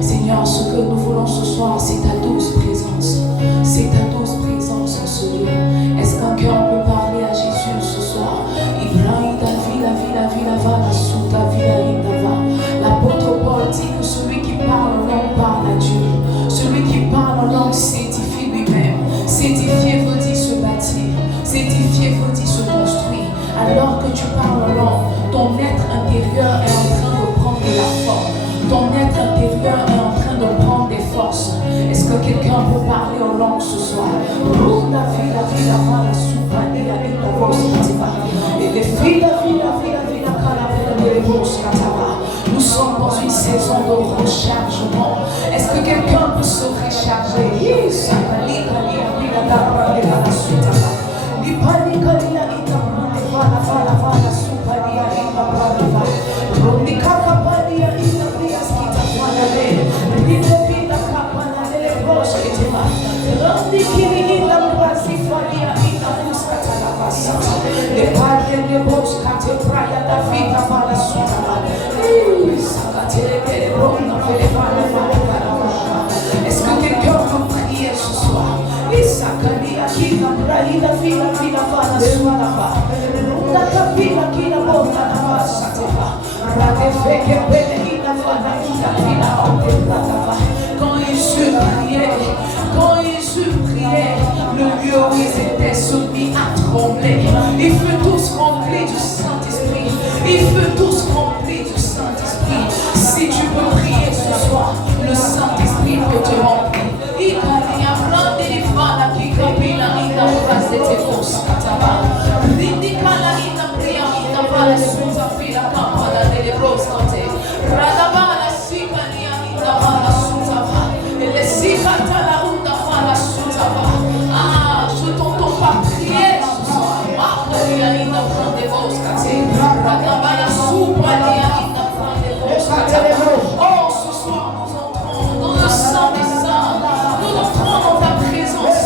Seigneur, ce que nous voulons ce soir, c'est ta douce présence. C'est ta douce présence en ce lieu. Est-ce qu'un cœur peut parler à Jésus ce soir? L'apôtre Paul dit que celui qui parle en langue parle à Dieu. Celui qui parle en langue s'édifie lui-même. S'édifier veut dire se bâtir. S'édifier veut dire se construire. Alors que tu parles en langue, ton être intérieur est en train de prendre de la forme. Ton être intérieur est en train de prendre des forces. Est-ce que quelqu'un peut parler en langue ce soir? Nous sommes dans une saison de rechargement. Est-ce que quelqu'un peut se recharger? Est-ce que quelqu'un peut prier ce soir? Quand Jésus priait, le lieu où ils étaient se mit à trembler. Ils furent tous remplis du Saint-Esprit. Ils furent tous remplis du Saint-Esprit. Si tu peux prier ce soir, le Saint-Esprit peut te remplir. Ah, je t'entends pas prier ce soir. Oh, ce soir nous entrons dans le sang des saints. Nous entrons dans ta présence.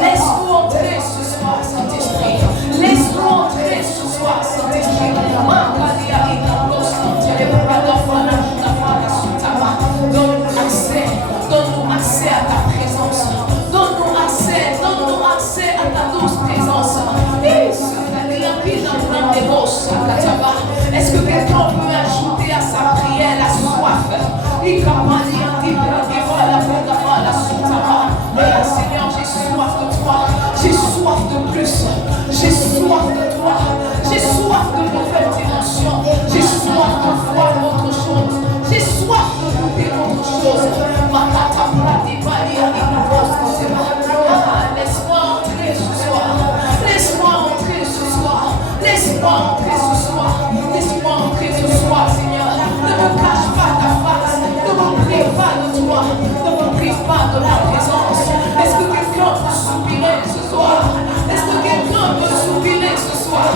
Laisse-nous entrer ce soir, Saint-Esprit. Laisse-nous entrer ce soir, Saint-Esprit. Donne-nous accès à ta présence. Donne-nous accès à ta douce présence. Est-ce que quelqu'un peut ajouter à sa prière la soif? Seigneur, j'ai soif de toi. J'ai soif de plus. J'ai soif de toi. J'ai soif de nouvelles dimensions. J'ai soif de voir autre chose. J'ai soif de goûter autre chose. Laisse-moi entrer ce soir. Laisse-moi entrer ce soir. Laisse-moi entrer ce soir. Laisse-moi entrer ce soir, Seigneur. Ne me cache pas ta face. Ne me prive pas de toi. Ne me prive pas de la présence. Est-ce que quelqu'un peut soupirer ce soir? Est-ce que quelqu'un peut soupirer ce soir?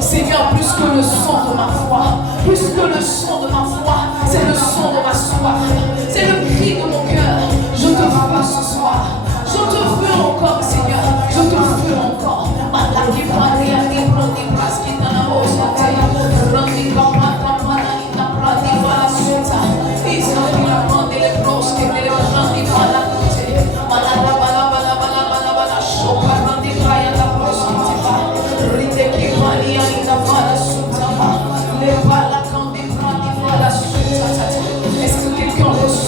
Seigneur, plus que le son de ma foi, plus que le son de ma foi, c'est le son de ma soif, c'est le cri de mon cœur. Je te veux ce soir, je te veux encore, Seigneur, je te veux encore. Est-ce que quelqu'un reçoit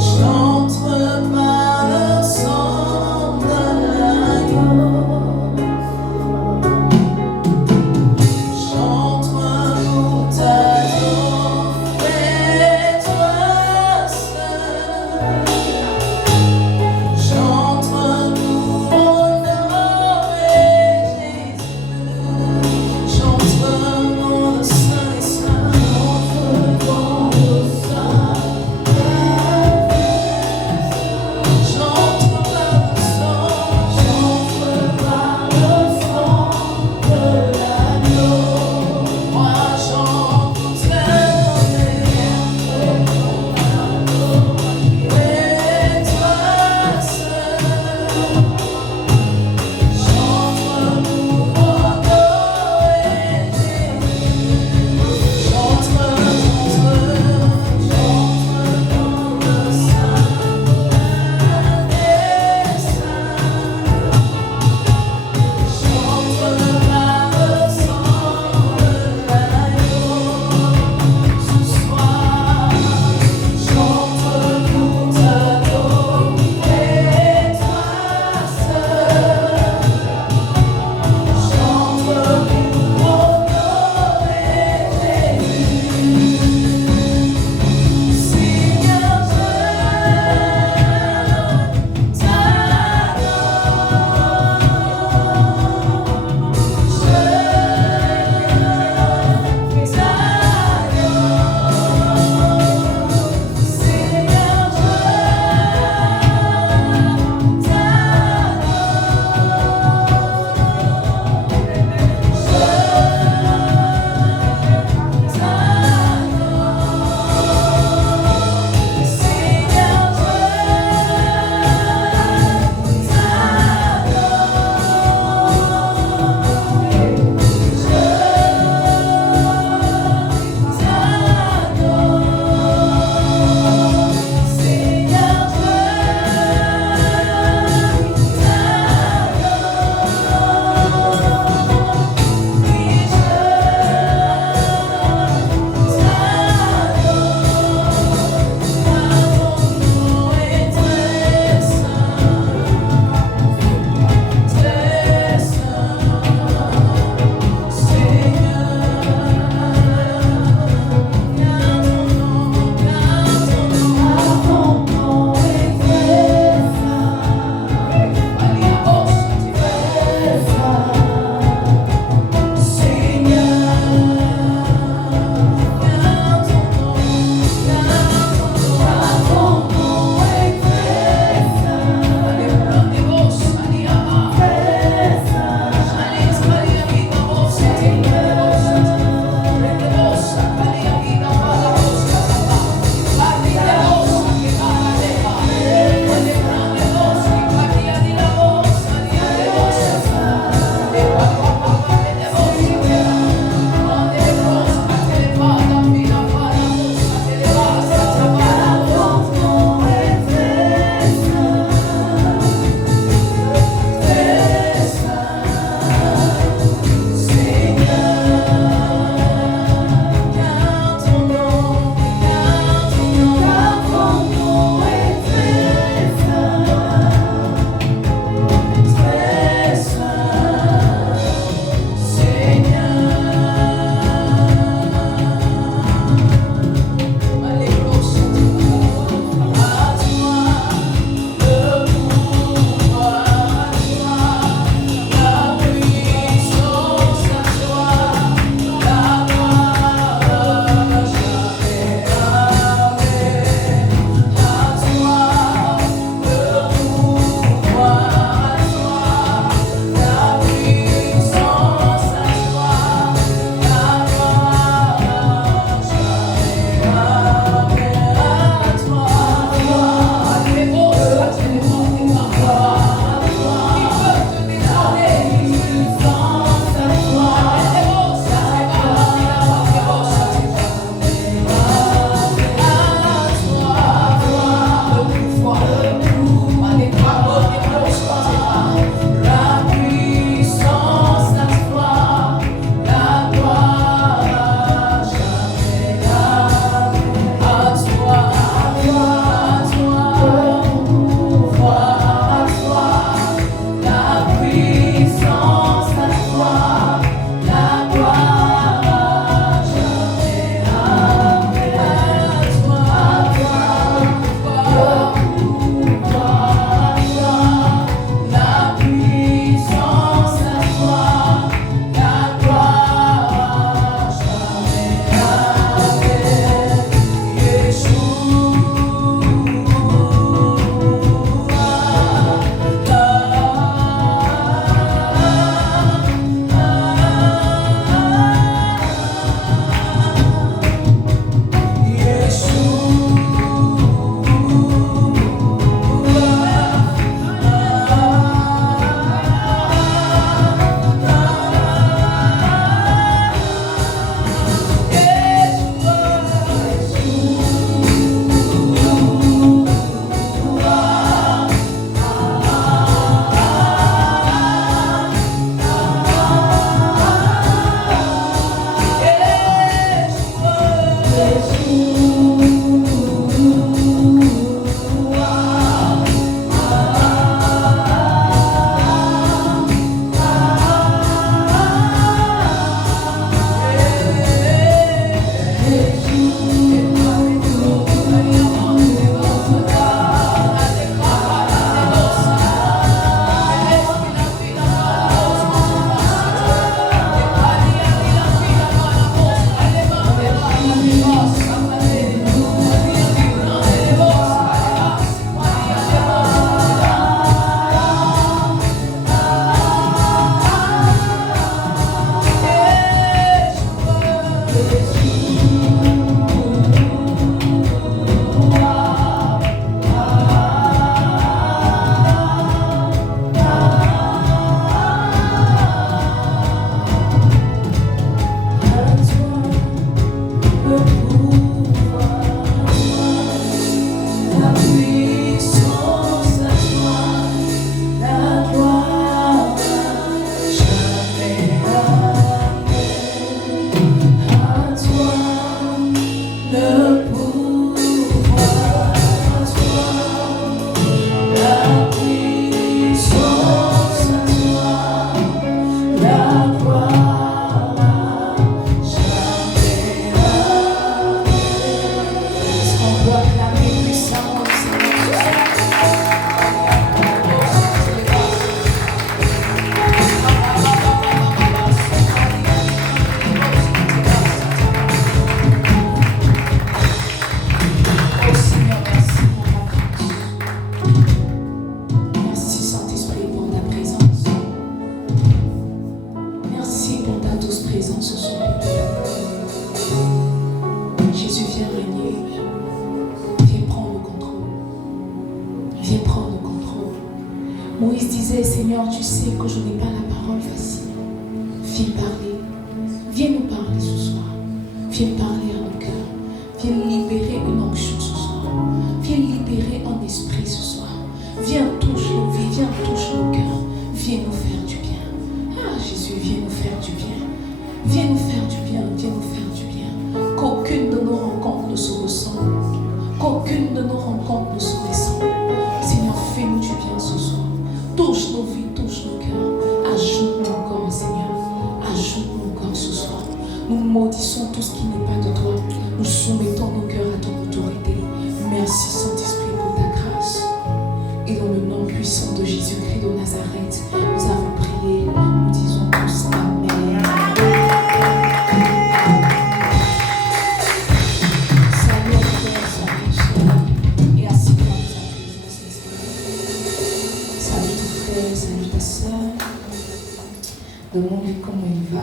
J'entre par le sang de l'agneau. Seigneur, tu sais que je n'ai pas la parole facile. Viens parler. Viens nous parler ce soir. Viens parler à nos cœurs. Viens libérer une onction ce soir. Viens libérer un esprit ce soir. Viens touche nos vies. Viens touche nos cœurs. Viens nous faire du bien. Ah Jésus, viens nous faire du bien. Viens nous faire du bien. Viens nous faire du bien. Qu'aucune de nos rencontres ne se ressemble. Qu'aucune de nos rencontres ne se ressemble. Seigneur, fais-nous du bien ce soir. Touche nos vies, touche nos cœurs. Ajoute-nous encore, Seigneur. Ajoute-nous encore ce soir. Nous maudissons tout ce qui n'est pas de toi. Nous soumettons nos cœurs à ton autorité. Merci Saint-Esprit pour ta grâce. Et dans le nom puissant de Jésus-Christ de Nazareth, nous avons prié. Nous disons tous Amen. Salut à frère, salut soeur. Et assis-toi dans ta présence, Esprit. Salut ton frère, salut ta soeur. Demande-lui comment il va.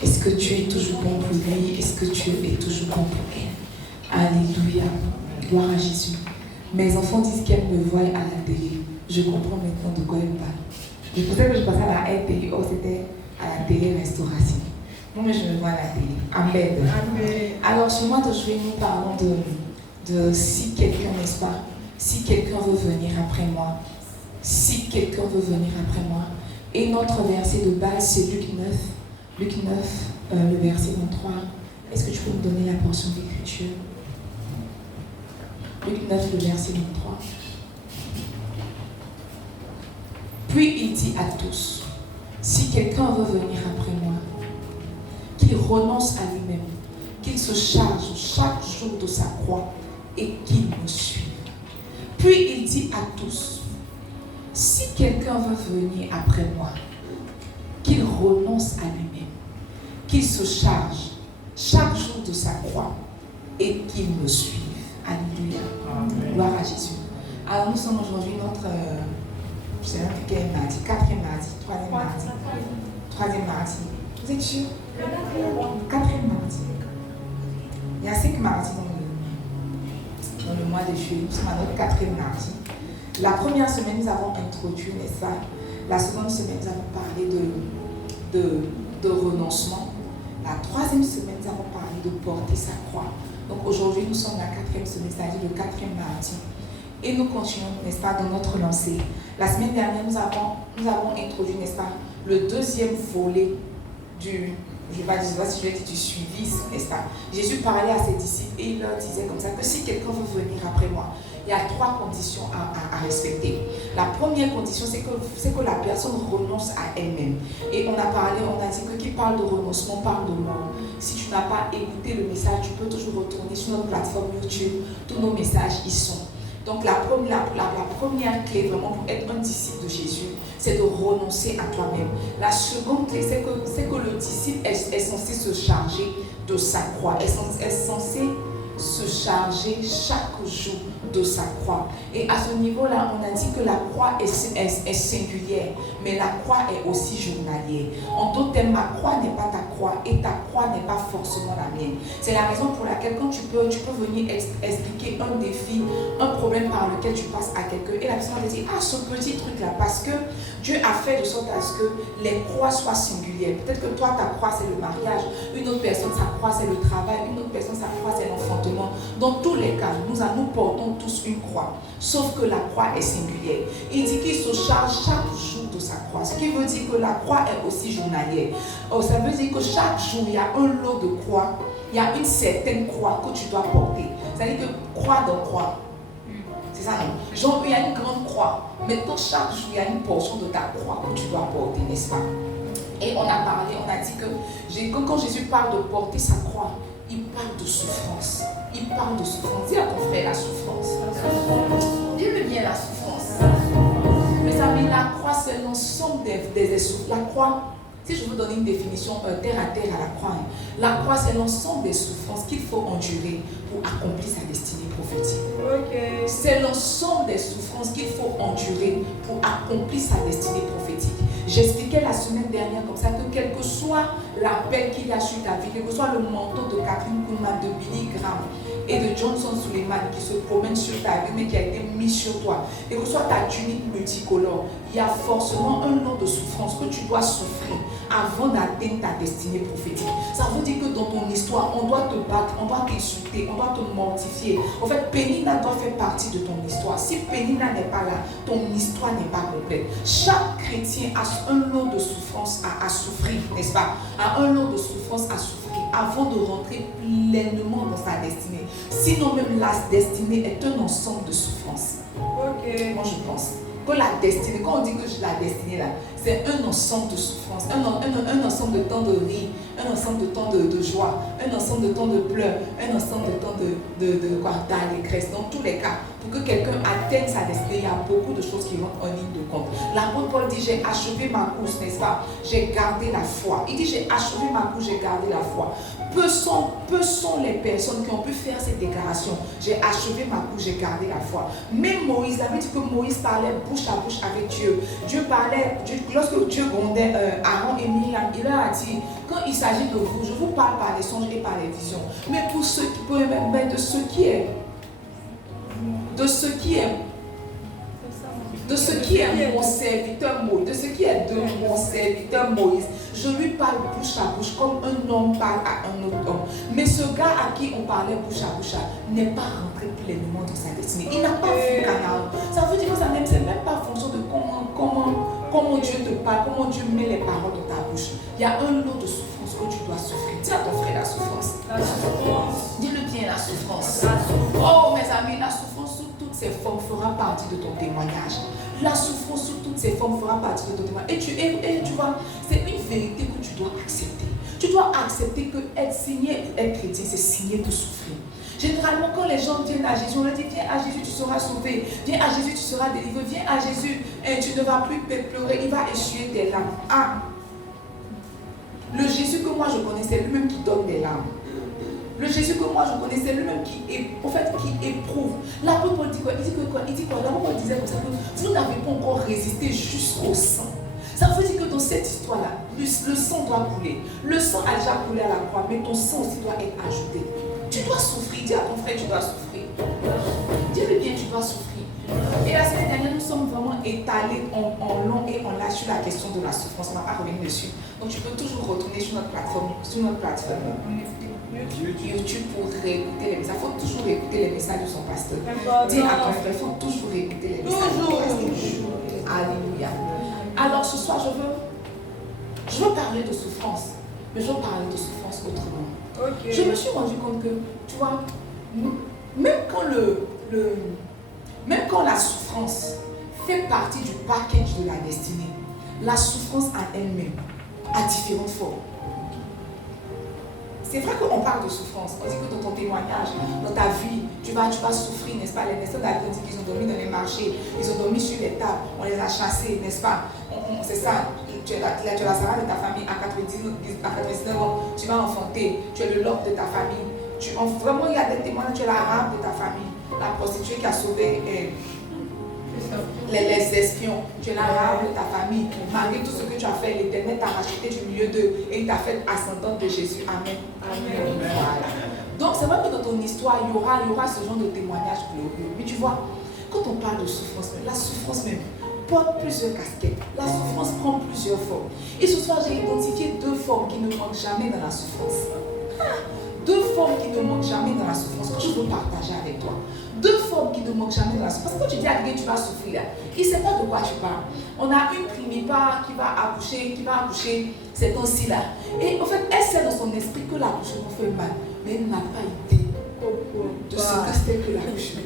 Est-ce que tu es toujours bon pour lui? Est-ce que tu es toujours bon pour elle? Alléluia. Gloire à Jésus. Mes enfants disent qu'elles me voient à la télé. Je comprends maintenant de quoi elles parlent. Je pensais que je passais à la RTI. Oh, c'était à la télé-restauration. Moi, mais je me vois à la télé. Amen. Amen. Alors, ce mois de juillet, nous parlons de si quelqu'un, n'est-ce pas? Si quelqu'un veut venir après moi. Si quelqu'un veut venir après moi. Et notre verset de base, c'est Luc 9. Luc 9, le verset 23. Est-ce que tu peux me donner la portion d'écriture? Luc 9, le verset 23. Puis il dit à tous, si quelqu'un veut venir après moi, qu'il renonce à lui-même, qu'il se charge chaque jour de sa croix et qu'il me suive. Puis il dit à tous, si quelqu'un veut venir après moi, qu'il renonce à lui-même, qu'il se charge chaque jour de sa croix et qu'il me suive. Alléluia. Amen. Gloire à Jésus. Alors nous sommes aujourd'hui notre, je ne sais pas quel mardi, 4e mardi, 3e mardi. 3e mardi. Vous êtes sûr? 4e mardi. Il y a 5 mardis dans le mois de juillet. Nous sommes à notre 4e mardi. La première semaine, nous avons introduit, n'est-ce pas? La seconde semaine, nous avons parlé de renoncement. La 3e semaine, nous avons parlé de porter sa croix. Donc aujourd'hui, nous sommes la 4e semaine, c'est-à-dire le 4e mardi. Et nous continuons, n'est-ce pas, dans notre lancée. La semaine dernière, nous avons introduit, n'est-ce pas, le 2e volet du, je ne sais pas si je vais dire du suivi, n'est-ce pas. Jésus parlait à ses disciples et il leur disait comme ça que si quelqu'un veut venir après moi, il y a 3 conditions à respecter. La première condition, c'est que la personne renonce à elle-même. Et on a dit que qui parle de renoncement parle de mort. Si tu n'as pas écouté le message, tu peux toujours retourner sur notre plateforme YouTube. Tous nos messages y sont. Donc la première clé vraiment pour être un disciple de Jésus, c'est de renoncer à toi-même. La seconde clé, c'est que le disciple est censé se charger de sa croix. Est censé se charger chaque jour de sa croix. Et à ce niveau-là, on a dit que la croix est singulière, mais la croix est aussi journalière. En d'autres termes, ma croix n'est pas ta croix et ta croix n'est pas forcément la mienne. C'est la raison pour laquelle quand tu peux venir expliquer un défi, un problème par lequel tu passes à quelqu'un et la personne va te dire, ah, ce petit truc-là, parce que Dieu a fait de sorte à ce que les croix soient singulières. Peut-être que toi, ta croix, c'est le mariage, une autre personne, sa croix, c'est le travail, une autre personne, sa croix, c'est l'enfantement. Dans tous les cas, nous portons tous une croix, sauf que la croix est singulière. Il dit qu'il se charge chaque jour de sa croix, ce qui veut dire que la croix est aussi journalière. Ça veut dire que chaque jour, il y a un lot de croix, il y a une certaine croix que tu dois porter. C'est-à-dire que croix de croix. C'est ça, non? Genre, il y a une grande croix. Maintenant, chaque jour, il y a une portion de ta croix que tu dois porter, n'est-ce pas? Et on a dit que quand Jésus parle de porter sa croix, il parle de souffrance. Il parle de souffrance. Dis à ton frère la souffrance. Dis-le bien, la souffrance. Mes amis, la croix, c'est l'ensemble des souffrances. La croix, si je vous donne une définition terre à terre à la croix, c'est l'ensemble des souffrances qu'il faut endurer pour accomplir sa destinée prophétique. Okay. C'est l'ensemble des souffrances qu'il faut endurer pour accomplir sa destinée prophétique. J'expliquais la semaine dernière comme ça que quel que soit l'appel qu'il y a sur ta vie, quel que soit le manteau de Catherine Kuhlman, de Billy Graham et de Johnson Suleiman qui se promène sur ta vie mais qui a été mis sur toi, quelle que soit ta tunique multicolore, il y a forcément un lot de souffrance que tu dois souffrir avant d'atteindre ta destinée prophétique. Ça veut dire que dans ton histoire, on doit te battre, on doit t'insulter, on doit te mortifier. En fait, Pénina doit faire partie de ton histoire. Si Pénina n'est pas là, ton histoire n'est pas complète. Chaque chrétien a un lot de souffrance à souffrir, n'est-ce pas? A un lot de souffrance à souffrir avant de rentrer pleinement dans sa destinée. Sinon, même la destinée est un ensemble de souffrances. Ok. Moi, je pense que la destinée, quand on dit que j'ai la destinée là, c'est un ensemble de souffrances, un ensemble de temps de rire, un ensemble de temps de joie, un ensemble de temps de pleurs, un ensemble de temps d'allégresse. Dans tous les cas, pour que quelqu'un atteigne sa destinée, il y a beaucoup de choses qui rentrent en ligne de compte. L'apôtre Paul dit, j'ai achevé ma course, n'est-ce pas? J'ai gardé la foi. Il dit, j'ai achevé ma course, j'ai gardé la foi. Peu sont les personnes qui ont pu faire cette déclaration. J'ai achevé ma course, j'ai gardé la foi. Même Moïse, la Bible dit que Moïse parlait bouche à bouche avec Dieu. Lorsque Dieu grondait Aaron et Myriam, il leur a dit, quand il s'agit de vous, je vous parle par les songes et par les visions. Mais pour ceux qui peuvent même de ce qui est mon serviteur Moïse, de ce qui est de mon serviteur Moïse, je lui parle bouche à bouche comme un homme parle à un autre homme. Mais ce gars à qui on parlait bouche à bouche n'est pas rentré pleinement dans sa destinée. Il n'a pas vu Canaan. Ça veut dire que ça n'est même pas en fonction de comment Dieu te parle, comment Dieu met les paroles dans ta bouche. Il y a un lot de souffrance que tu dois souffrir. Dis à ton frère la souffrance. La souffrance. Dis-le bien, la souffrance. Oh mes amis, la souffrance sous toutes ses formes fera partie de ton témoignage. La souffrance sous toutes ses formes fera partie de ton témoignage. Et tu vois, c'est une vérité que tu dois accepter. Tu dois accepter que être signé, être chrétien, c'est signer de souffrir. Généralement, quand les gens viennent à Jésus, on leur dit, viens à Jésus, tu seras sauvé. Viens à Jésus, tu seras délivré. Viens à Jésus, et tu ne vas plus pleurer. Il va essuyer tes larmes. Ah, le Jésus que moi je connais, c'est lui-même qui donne des larmes. Le Jésus que moi je connais, c'est lui-même qui éprouve. L'apôtre Paul dit quoi? Il dit quoi? L'apôtre Paul disait comme ça que vous n'avez pas encore résisté jusqu'au sang. Ça veut dire que dans cette histoire-là, le sang doit couler. Le sang a déjà coulé à la croix, mais ton sang aussi doit être ajouté. Tu dois souffrir. Dis à ton frère, tu dois souffrir. Dis-le bien, tu dois souffrir. Et la semaine dernière, nous sommes vraiment étalés en long et en large sur la question de la souffrance. On ne va pas revenir dessus. Donc tu peux toujours retourner sur notre plateforme YouTube pour réécouter les messages. Il faut toujours réécouter les messages de son pasteur. Dis à ton frère, il faut toujours réécouter les messages de son pasteur. Alléluia. Alors ce soir, je veux parler de souffrance, mais je veux parler de souffrance autrement. Okay. Je me suis rendu compte que, tu vois, même quand la souffrance fait partie du package de la destinée, la souffrance en elle-même a différentes formes. C'est vrai qu'on parle de souffrance. On dit que dans ton témoignage, dans ta vie, tu vas souffrir, n'est-ce pas? Les personnes d'Atlantique, ils ont dormi dans les marchés, ils ont dormi sur les tables, on les a chassés, n'est-ce pas? C'est ça. Tu es la Sarah de ta famille à 99 ans, tu vas enfanter, tu es le lobe de ta famille. Vraiment, il y a des témoignages, tu es la rame de ta famille, la prostituée qui a sauvé les espions, tu es la rame de ta famille. Malgré tout ce que tu as fait, l'Éternel t'a racheté du milieu d'eux et il t'a fait ascendante de Jésus. Amen. Amen. Voilà. Donc c'est vrai que dans ton histoire, il y aura ce genre de témoignage glorieux. Mais tu vois, quand on parle de souffrance, la souffrance même porte plusieurs casquettes. La souffrance prend plusieurs formes. Et ce soir, j'ai identifié deux formes qui ne manquent jamais dans la souffrance. Deux formes qui ne manquent jamais dans la souffrance que je veux partager avec toi. Deux formes qui ne manquent jamais dans la souffrance. Parce que quand tu dis à quelqu'un tu vas souffrir, il ne sait pas de quoi tu parles. On a une primipare qui va accoucher ces temps-ci là. Et en fait, elle sait dans son esprit que l'accouchement fait mal. Mais elle n'a pas idée de ce que c'est que l'accouchement.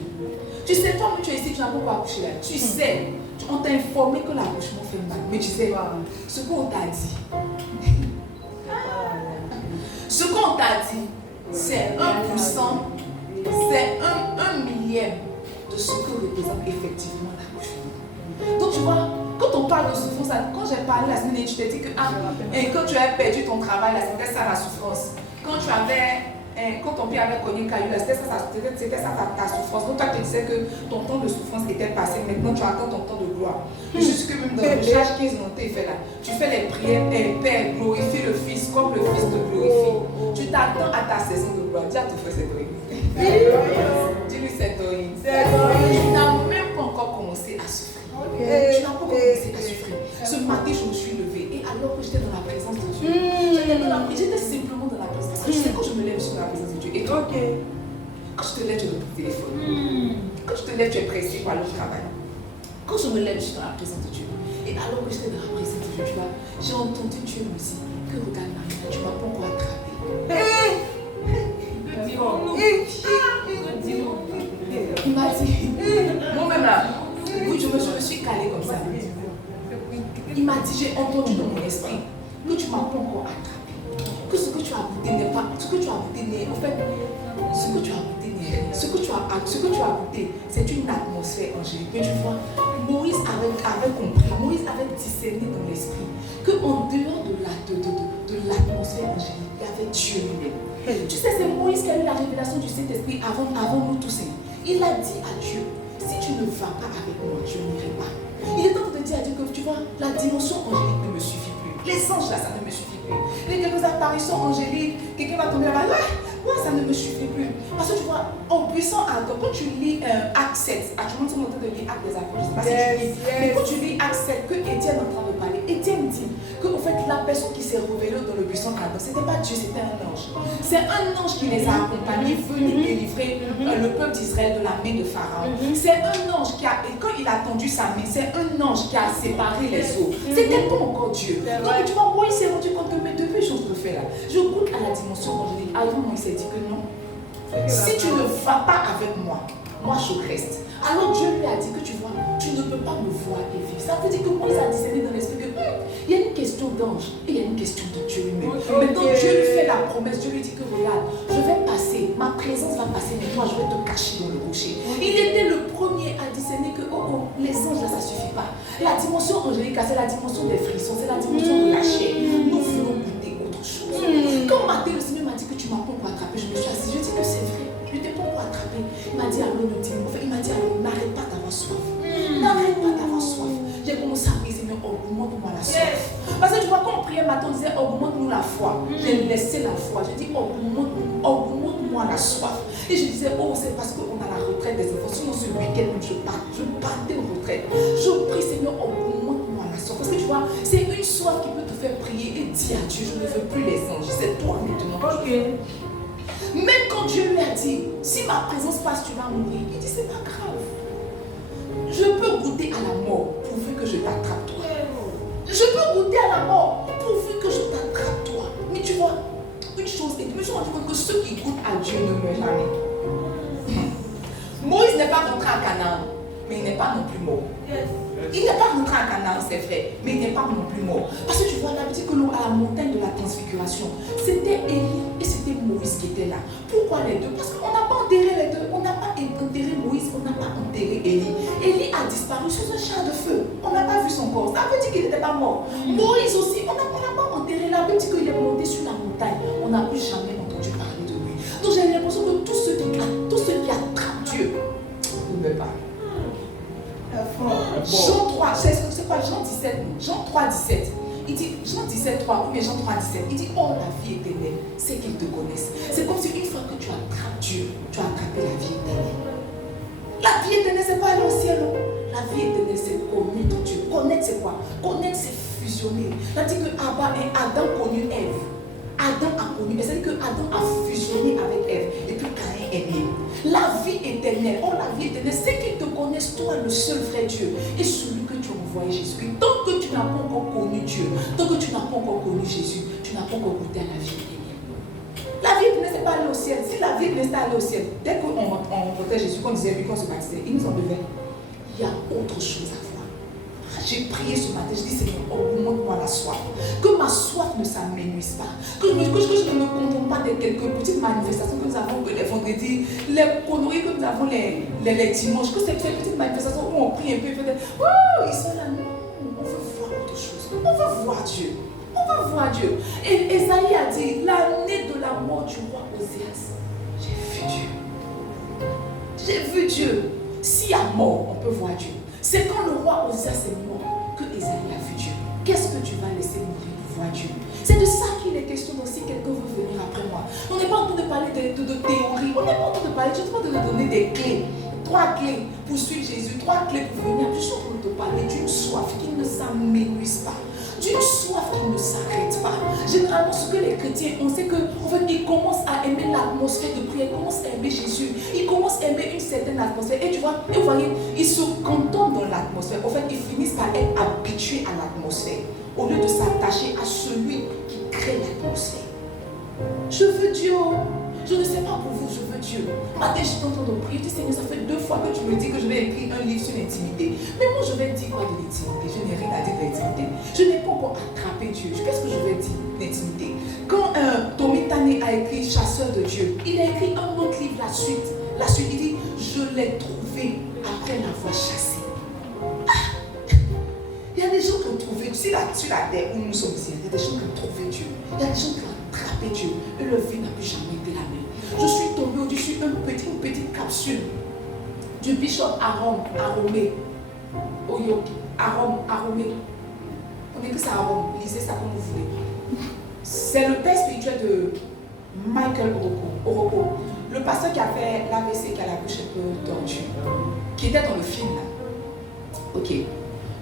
Tu sais, toi, tu es ici, tu n'as pas accouché là. Tu sais, on t'a informé que l'accouchement fait mal. Mais tu sais, ce qu'on t'a dit. Ce qu'on t'a dit, c'est 1%, c'est un millième de ce que représente effectivement l'accouchement. Donc tu vois, quand on parle de souffrance, quand j'ai parlé la semaine dernière, tu t'es dit que quand tu as perdu ton travail, c'était ça la souffrance. Quand ton père avait connu Caillou, c'était ça ta souffrance. Donc toi tu disais que ton temps de souffrance était passé, maintenant tu attends ton temps de gloire. Jusque même dans le charge qu'ils ont fait là, tu fais les prières, Père, glorifie le Fils comme le Fils te glorifie. Tu t'attends à ta saison de gloire. Dis à ton frère, c'est toi. Dis-lui, c'est toi. Tu n'as même pas encore commencé à souffrir. Tu n'as pas commencé à souffrir. Ce matin, je me suis levée et alors que j'étais dans la présence de Dieu, j'étais simplement dans la présence. Parce que je sais quand je me lève, je suis dans la présence de Dieu. Et toi, quand je te lève, tu es dans ton téléphone. Quand je te lève, tu es pressé pour aller au travail. Quand je me lève, je suis dans la présence de Dieu. Et alors que j'étais dans la présence de Dieu, tu vois, j'ai entendu Dieu me dire que regarde Marie, tu ne m'as pas encore attrapé. Il m'a dit, moi-même là, oui, je me suis calée comme ça. Il m'a dit, j'ai entendu dans mon esprit que tu ne m'as pas encore attrapé. Que ce que tu as goûté n'est pas, ce que tu as goûté n'est, en fait, ce que tu as goûté n'est, ce que tu as goûté, c'est une atmosphère angélique. Mais tu vois, Moïse avait compris, Moïse avait discerné dans l'esprit qu'en dehors de l'atmosphère angélique, il y avait Dieu lui-même. Tu sais, c'est Moïse qui a eu la révélation du Saint-Esprit avant nous tous. Il a dit à Dieu, si tu ne vas pas avec moi, je n'irai pas. Il est temps de dire à Dieu que tu vois, la dimension angélique ne me suffit plus. Les anges là, ça ne me suffit plus. Les quelques apparitions angéliques, quelqu'un va tomber là-bas, ouais, ça ne me suffit plus. Parce que tu vois, en puissant à quand tu lis Acte 7, actuellement nous sommes en train de lire Acte des Apôtres, je ne sais pas si tu lis, mais quand tu lis Acte 7, que Étienne est en train de parler, Étienne dit que en fait la personne qui s'est révélée dans le buisson Adam, ce n'était pas Dieu, c'était un ange. C'est un ange qui les a accompagnés, venu délivrer le peuple d'Israël de la main de Pharaon. C'est un ange qui a, et quand il a tendu sa main, c'est un ange qui a séparé les eaux. C'était pas encore Dieu. Donc tu vois, moi il s'est rendu compte que mais depuis je te fais là, je goûte à la dimension angélique. Avant moi il s'est dit que non. Si tu ne vas pas avec moi, moi je reste. Alors Dieu lui a dit que tu vois, tu ne peux pas me voir et vivre. Ça veut dire que Moïse a discerné dans l'esprit que il y a une question d'ange et il y a une question de Dieu lui-même. Maintenant Dieu lui fait la promesse, Dieu lui dit que regarde, je vais passer, ma présence va passer, mais toi je vais te cacher dans le rocher. Il était le premier à discerner que les anges là ça suffit pas. La dimension angélique, c'est la dimension des frissons, c'est la dimension de la chair. Nous voulons goûter autre chose. Quand matin le Seigneur m'a dit que tu m'as pas encore attrapé, je me suis assise, je dis que c'est vrai, je ne t'ai pas encore attrapé. Il m'a dit alors ne dis-moi, il m'a dit alors n'arrête pas d'avoir soif. N'arrête pas d'avoir soif. J'ai commencé à prier, Seigneur, augmente-moi la soif. Parce que tu vois, quand on priait matin, on disait augmente-nous la foi. J'ai laissé la foi. J'ai dit augmente-moi la soif. Et je disais, c'est parce qu'on a la retraite des enfants. Sinon, ce week-end, je partais en retraite. Je prie, Seigneur, augmente-moi la soif. Parce que tu vois, c'est une soif qui peut te faire prier et dire à Dieu, je ne veux plus les anges. C'est toi maintenant. Même quand Dieu lui a dit, si ma présence passe, tu vas mourir. Il dit, c'est pas grave. Je peux goûter à la mort pourvu que je t'attrape toi. Je peux goûter à la mort pourvu que je t'attrape toi. Mais tu vois, une chose, et je me suis rendu compte que ceux qui goûtent à Dieu ne meurent jamais. Moïse n'est pas rentré à Canaan, mais il n'est pas non plus mort. Il n'est pas rentré à Canaan, c'est vrai, mais il n'est pas non plus mort. Parce que tu vois, la petite que l'eau à la montagne de la transfiguration, c'était Élie et c'était Moïse qui étaient là. Pourquoi les deux? Parce qu'on n'a pas enterré les deux. On n'a pas enterré Moïse, on n'a pas enterré Élie. Élie a disparu sous un char de feu. On n'a pas vu son corps. Ça veut dire qu'il n'était pas mort. Moïse aussi, on n'a pas enterré la petite qu'il est monté sur la montagne. On n'a plus jamais entendu parler de lui. Donc j'ai l'impression que tous ceux qui attrapent Dieu ne meurent pas. Jean 3, c'est quoi Jean 17? Jean 3, 17. Il dit, Jean 17, 3, ou bien Jean 3, 17. Il dit, oh la vie éternelle, c'est qu'ils te connaissent. C'est comme si une fois que tu attrapes Dieu, tu as attrapé la vie éternelle. La vie éternelle, c'est pas aller au ciel. La vie éternelle, c'est connaître Dieu. Connaître, c'est quoi? Connaître, c'est fusionner. C'est-à-dire que Adam connu Ève. Adam a connu, c'est-à-dire que Adam a fusionné avec Ève. Et puis Caïn est né. La vie éternelle, la vie éternelle, c'est qu'ils te connaissent, toi, le seul vrai Dieu, et celui que tu as envoyé Jésus. Tant que tu n'as pas encore connu Dieu, tant que tu n'as pas encore connu Jésus, tu n'as pas encore goûté à la vie éternelle. La vie éternelle, c'est pas aller au ciel. Si la vie éternelle, c'est aller au ciel, dès qu'on rencontrait Jésus, qu'on disait lui, qu'on se baptisait, il nous en devait. Il y a autre chose à voir. J'ai prié ce matin, je dis Seigneur, augmente-moi la soif. Que ma soif ne s'amenuise pas. Que je ne me contente pas de quelques petites manifestations que nous avons les vendredis, les conneries que nous avons les dimanches, que ces petites manifestations où on prie un peu, peut-être, oh, ils sont là, non, on veut voir autre chose. On veut voir Dieu. On veut voir Dieu. Et Esaïe a dit, l'année de la mort du roi Oséas, j'ai vu Dieu. J'ai vu Dieu. S'il y a mort, on peut voir Dieu. C'est quand le roi Oséas est mort que Esaïe a vu Dieu. Qu'est-ce que tu vas laisser mourir pour voir Dieu? C'est de ça qu'il est question. Donc si quelqu'un veut venir après moi, on n'est pas en train de parler de théorie. On n'est pas en train de parler, je ne vais pas te donner des clés. 3 clés pour suivre Jésus, 3 clés pour venir. Je suis en train de te parler d'une soif qui ne s'amenuise pas, d'une soif qui ne s'arrête pas. Généralement, ce que les chrétiens ont, c'est qu'en fait, ils commencent à aimer l'atmosphère de prière, ils commencent à aimer Jésus, ils commencent à aimer une certaine atmosphère. Et tu vois, et vous voyez, ils se contentent dans l'atmosphère. En fait, ils finissent par être habitués à l'atmosphère, au lieu de s'attacher à celui qui crée l'atmosphère. Je veux Dieu. Je ne sais pas pour vous, je veux Dieu. Matin, je suis en train de prier. Je dis, Seigneur, ça fait 2 fois que tu me dis que je vais écrire un livre sur l'intimité. Mais moi, je vais dire quoi de l'intimité? Je n'ai rien à dire de l'intimité. Je n'ai pas encore attrapé Dieu. Qu'est-ce que je vais dire d'intimité? Quand Tommy Tane a écrit Chasseur de Dieu, il a écrit un autre livre, la suite. La suite, il dit, je l'ai trouvé après l'avoir chassé. Il y a des gens qui ont trouvé, sur la terre où nous sommes ici, il y a des gens qui ont trouvé Dieu. Il y a des gens qui ont attrapé Dieu. Et leur vie n'a plus jamais été la même. Je suis tombée au-dessus d'une petite capsule du bishop Aromé. Aromé. On dit que c'est Aromé. Lisez ça comme vous voulez. C'est le père spirituel de Michael Oroko. Le pasteur qui a fait l'AVC, qui a la bouche un peu tordue, qui était dans le film là. Ok.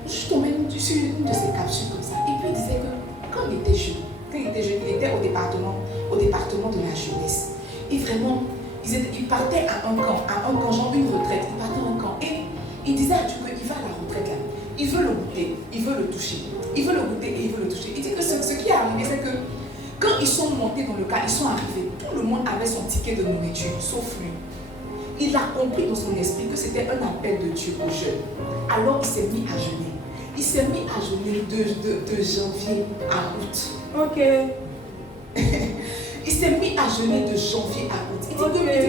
Je suis tombée sur une de ces capsules comme ça. Et puis il disait que quand il était jeune, il était au département de la jeunesse. Et vraiment, il partait à un camp, genre une retraite. Il partait à un camp. Et il disait à Dieu qu'il va à la retraite là. Il veut le goûter, il veut le toucher. Il veut le goûter et il veut le toucher. Il dit que ce qui est arrivé, c'est que quand ils sont montés dans le car, ils sont arrivés. Tout le monde avait son ticket de nourriture, sauf lui. Il a compris dans son esprit que c'était un appel de Dieu aux jeunes. Alors il s'est mis à jeûner. Il s'est mis à jeûner de janvier à août. Ok. Il s'est mis à jeûner de janvier à août. Il dit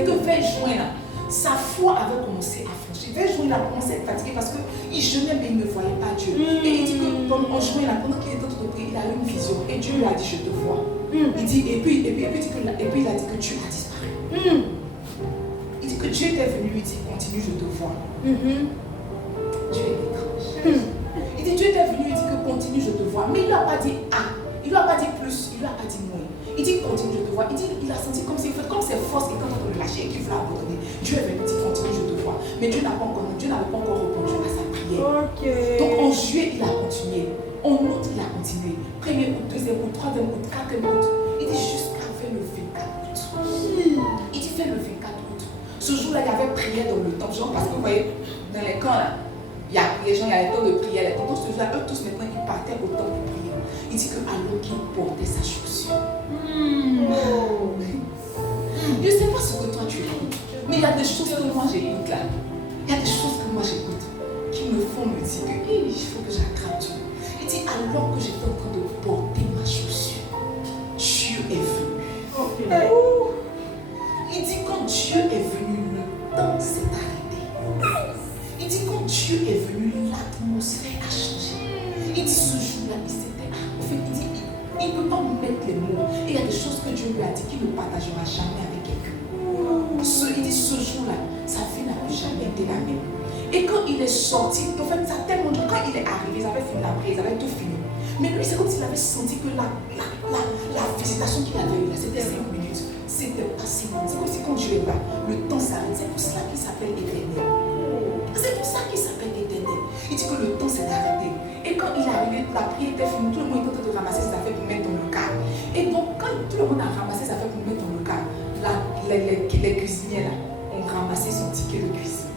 que vers juin, là, sa foi avait commencé à franchir. Vers juin, il a commencé à être fatigué parce qu'il jeûnait mais il ne voyait pas Dieu. Et il dit que en juin, là, pendant qu'il était en train de prier, il a eu une vision. Et Dieu lui a dit, je te vois. Il dit, et puis il a dit que Dieu a disparu. Il dit que Dieu était venu lui dire, continue, je te vois. Dieu est étrange. Il dit, Dieu était venu lui dire que continue, je te vois. Mais il ne lui a pas dit ah. Il ne lui a pas dit plus, il ne lui a pas dit moins. Il dit continue, je te vois. Il dit, il a senti comme si, comme ses forces étaient en train de le lâcher et qu'il voulait abandonner. Dieu est venu dire continue, je te vois. Mais Dieu n'avait pas encore répondu à sa prière. Donc en juillet, il a continué. En août, il a continué. 1er août, 2e août, 3e août, 4e août. Il dit jusqu'à faire le 24 août. Il dit faire le 24 août. Ce jour-là, il y avait prière dans le temple. Genre, parce que vous voyez, dans les camps là, il y a les gens, il y a les temps de prière, les temps. Donc ce jour-là, eux tous maintenant, ils partaient au temple pour prier. Il dit que alors qu'il portait sa chaussure. Je ne sais pas ce que toi tu écoutes, mais il y a des choses que moi j'écoute là. Il y a des choses que moi j'écoute qui me font me dire que il faut que j'attrape Dieu. Il dit alors que j'étais en train de porter ma chaussure, Dieu est venu. Il dit quand Dieu est venu, le temps s'est arrêté. Il dit quand Dieu est venu, l'atmosphère a changé. Il dit ce jour-là, il s'était en fait, il dit il ne peut pas mettre les mots. Et il y a des choses que Dieu lui a dit qu'il ne partagera jamais avec quelqu'un. Il dit ce jour-là, sa vie n'a plus jamais été la même. Et quand il est sorti, en fait, ça a tellement duré. Quand il est arrivé, ils avaient fini la prière, ils avaient tout fini. Mais lui, c'est comme s'il avait senti que la visitation qu'il avait eue là, c'était 5 minutes. C'était pas 5 minutes. C'est comme si quand Dieu est là, le temps s'arrête. C'est pour cela qu'il s'appelle éternel. C'est pour ça qu'il s'appelle éternel. Il dit que le temps s'est arrêté. Et quand il est arrivé, la prière était finie, tout le monde était en train de ramasser ses affaires pour mettre dans le car. Et donc, quand tout le monde a ramassé ses affaires pour mettre dans le car, les cuisiniers là ont ramassé son ticket de cuisine.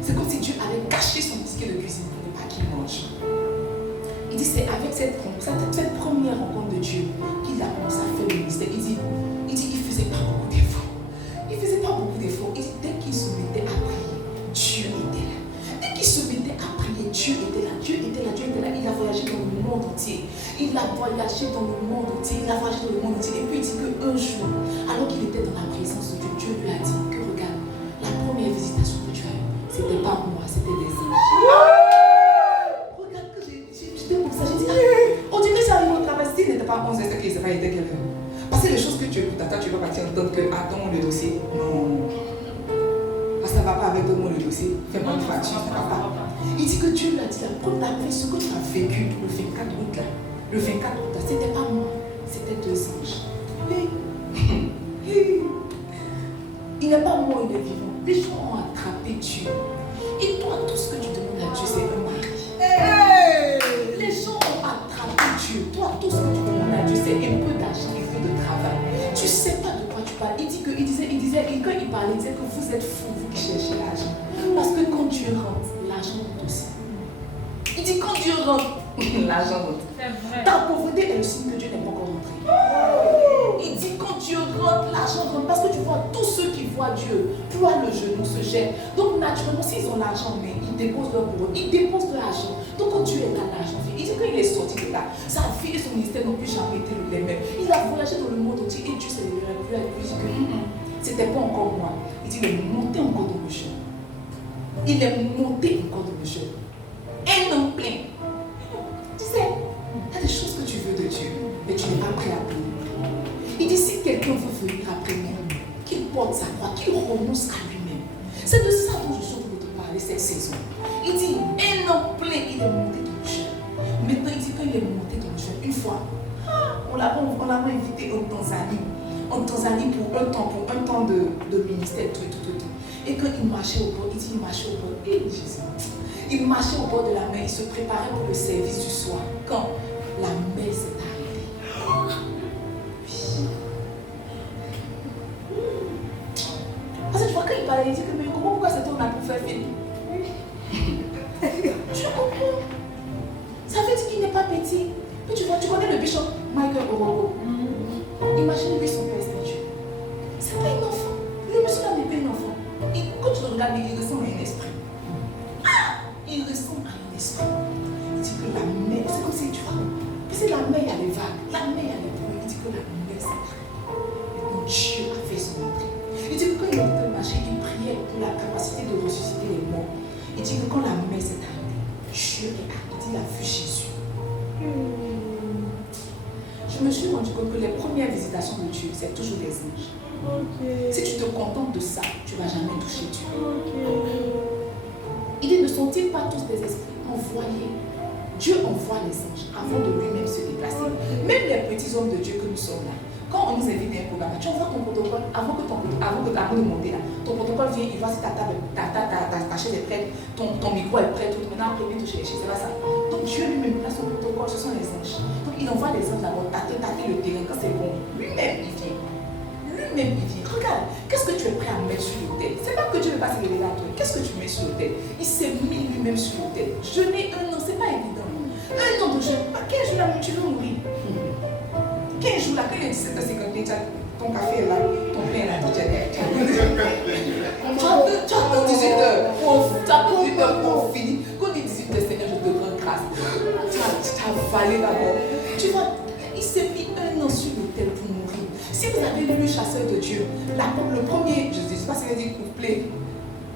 C'est comme si Dieu avait caché son ticket de cuisine pour ne pas qu'il mange. Il dit, c'est avec cette première rencontre de Dieu qu'il a commencé à faire le ministère. Il dit, il ne faisait pas beaucoup d'efforts. Il ne faisait pas beaucoup d'efforts. Il dit, dès qu'il se mettait à prier, Dieu était là. Dès qu'il se mettait à prier, Dieu était là. Dieu était là, Dieu était là. Il a voyagé dans le monde entier. Il a voyagé dans le monde entier. Il a voyagé dans le monde entier. Et puis il dit qu'un jour, alors qu'il était dans la présence de Dieu, Dieu lui a dit que regarde, la première visitation que tu as eue, c'était pas moi, c'était des anges. Regarde que j'étais comme ça, j'ai dit, on dirait que j'arrive au travail, si il n'était pas 11h, c'est qu'il ne était quelle heure. Parce que les choses que tu écoutes, attends, tu vas partir entendre que attends le dossier. Non. Parce que ça ne va pas avec le dossier. Fais-moi une fracture, ça ne va pas. Il dit que Dieu lui a dit, la première fois, ce que tu as vécu le 24 août là, le 24 août là, c'était pas moi, c'était 2 anges. Il n'est pas mort, il est vivant. les gens ont attrapé Dieu. Et toi, tout ce que tu demandes à Dieu, c'est un mari. Les gens ont attrapé Dieu. Toi, tout ce que tu demandes à Dieu, c'est un peu d'argent et un peu de travail. Tu ne sais pas de quoi tu parles. Quand il parlait, il disait que vous êtes fous, vous qui cherchez l'argent. Parce que quand Dieu rentre, l'argent rentre aussi. Il dit quand Dieu rentre, l'argent rentre. Ta pauvreté est le signe que Dieu n'est pas encore rentré. Il dit quand Dieu rentre, l'argent rentre. Parce que tu vois, tous ceux qui voient Dieu ploient le genou, se jettent. Donc naturellement, s'ils ont l'argent, mais ils déposent leur bourreau, ils dépensent leur argent. Donc quand Dieu est là, l'argent fait. Il dit qu'il est sorti de là. Sa vie et son ministère n'ont plus jamais été les mêmes. Il a voyagé dans le monde entier et Dieu s'est révélé à lui. Il dit que c'était pas encore moi. Il dit il est monté encore dans le jeu. Il est monté encore dans le jeu. Un homme plein. Tu sais, il y a des choses que tu veux de Dieu, mais tu n'es pas prêt à payer. Il dit si quelqu'un veut venir après moi, qu'il porte sa croix, qu'il renonce à lui-même. C'est de ça dont je suis en train de te parler cette saison. Il dit un homme plein, il est monté dans le jeu. Maintenant, il dit qu'il est monté dans le jeu. Une fois, on l'a invité en Tanzanie pour un temps de ministère, tout. Et quand il marchait au bord, il marchait au bord de la mer, il se préparait pour le service du soir. Quand la mer s'est arrêtée. Parce que tu vois, quand il parlait, il dit que mais pourquoi cet homme a pu faire film? Tu comprends? Ça veut dire qu'il n'est pas petit. Puis tu vois, tu connais le bishop Michael Orogo. Imagine lui son père spirituel. C'est pas un enfant. Le monsieur là n'est pas un enfant. Quand tu le regardes, il ressemble à un esprit. Il ressemble à un esprit. Il dit que la mer, c'est comme si tu vois, c'est la mer, il y a les vagues, la mer, il y a les bruits. Il dit que la mer s'arrête. Maintenant, Dieu a fait son entrée. Il dit que quand il est en train de marcher, il priait pour la capacité de ressusciter les morts. Il dit que quand la mer s'est arrêtée, Dieu est arrêté, il a vu Jésus. Je me suis rendu compte que les premières visitations de Dieu, c'est toujours des anges. Si tu te contentes de ça, tu ne vas jamais toucher Dieu. Il dit, ne sont-ils pas tous des esprits envoyés? Dieu envoie les anges avant de lui-même se déplacer. Même les petits hommes de Dieu que nous sommes là, quand on nous invite à un programme, tu envoies ton protocole avant de monter là. Ton protocole vient, il voit si ta chaise est prête, ton micro est prêt, tout. Maintenant, après, viens toucher les chaises, c'est pas ça. Donc Dieu lui-même place son protocole, ce sont les anges. Donc il envoie les anges d'abord tâter le terrain quand c'est bon. Lui-même, il vient. Regarde, qu'est-ce que tu es prêt à mettre sur l'autel? C'est pas que Dieu ne veut pas se révéler à toi. Qu'est-ce que tu mets sur l'autel? Il s'est mis lui-même sur l'autel. Jeûner un an, c'est pas évident. Un an de jeûne, à 15 jours là, tu veux mourir. 15 jours là, quand il est 17h50, ton café est là, ton pain est là, tu attends 18h pour finir. Quand il dit 18h, Seigneur, je te rends grâce. Tu as avalé d'abord. Tu vois, il s'est mis un an sur l'autel pour mourir. Si vous avez lu le chasseur de Dieu, le premier, je ne sais pas si il dit couplet,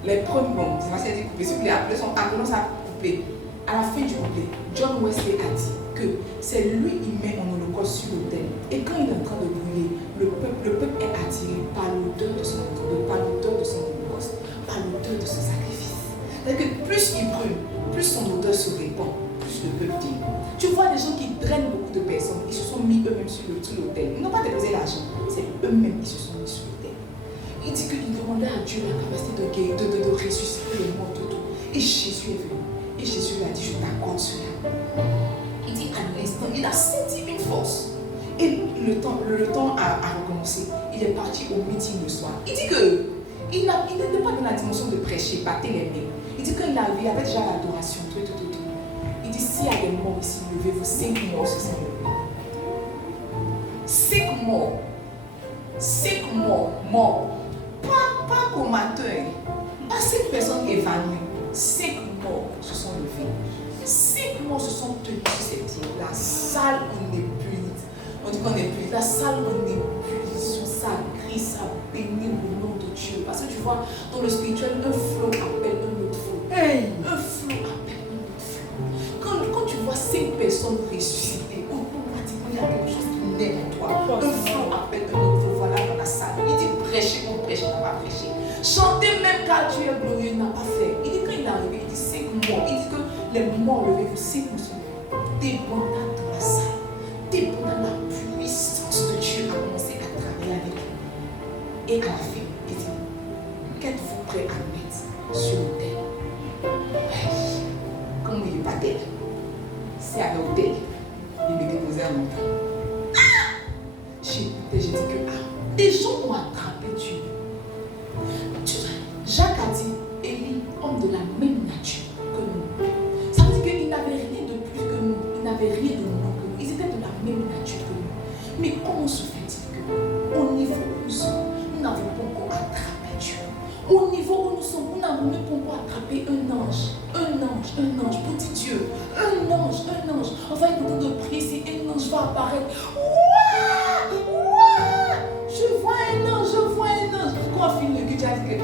les premiers, bon, je ne sais pas si il dit couplet, si vous voulez appeler ça couplet, à la fin du couplet, John Wesley a dit que c'est lui qui met en holocauste sur l'autel. Et quand il est en train de brûler, le peuple est attiré par l'odeur de son holocauste, par l'odeur de son sacrifice. C'est-à-dire que plus il brûle, plus son odeur se répand, plus le peuple dit. Tu vois des gens qui drainent beaucoup de personnes, ils se sont mis eux-mêmes sur l'autel. Ils n'ont pas déposé l'argent, c'est eux-mêmes qui se sont mis sur l'autel. Il dit qu'il demandait à Dieu la capacité de guérir, de ressusciter les morts de tout. Et Jésus est venu. Et Jésus lui a dit, je t'accorde cela. Il dit à l'instant, il a senti une force. Et le temps a recommencé. Il est parti au meeting le soir. Il dit qu'il n'était pas dans la dimension de prêcher, battre les mains. Il dit qu'il est arrivé, il avait déjà l'adoration, tout. Il dit, s'il y a des morts ici, levez-vous, 5 morts se sont levés. 5 morts. 5 morts. Pas comateurs. Pas 5 personnes évanouies. 5 morts se sont levés. 5 morts se sont tenus sur ces pieds. La salle en ébullition. On dit qu'on ébullit. La salle en ébullition. Ça crie, ça bénit le nom de Dieu. Parce que tu vois, dans le spirituel, un flot appelle un autre flot. Un flot appelle un autre flot. Quand tu vois 5 personnes ressuscitées, automatiquement il y a quelque chose qui naît en toi. Un flot appelle un autre flot. Voilà dans la salle. Il dit prêcher, on prêche, on n'a pas prêché. Chanter même car Dieu est glorieux, n'a pas fait. Il dit quand il est arrivé, il dit 5 morts. Il dit que les morts levez-vous 5 morts. Dépendant de la salle, dépendant de la puissance de Dieu a commencé à travailler avec vous. Et à la fin, il dit, qu'êtes-vous prêts passé à l'hôtel. Il me déposait un montant. J'ai dit que des gens ont attrapé Dieu. Jacques a dit, Élie, homme de la même nature que nous. Ça veut dire qu'il n'avait rien de plus que nous. Il n'avait rien de moins que nous. Ils étaient de la même nature que nous. Mais comment se fait-il qu'au niveau où nous sommes, nous n'avons pas encore attrapé Dieu? Au niveau où nous sommes, nous n'avons même pas encore attrapé un ange. Un ange, petit Dieu. Un ange. On va être en train de prier si un ange va apparaître. Je vois un ange. Quand on finit le culte, tu as dit que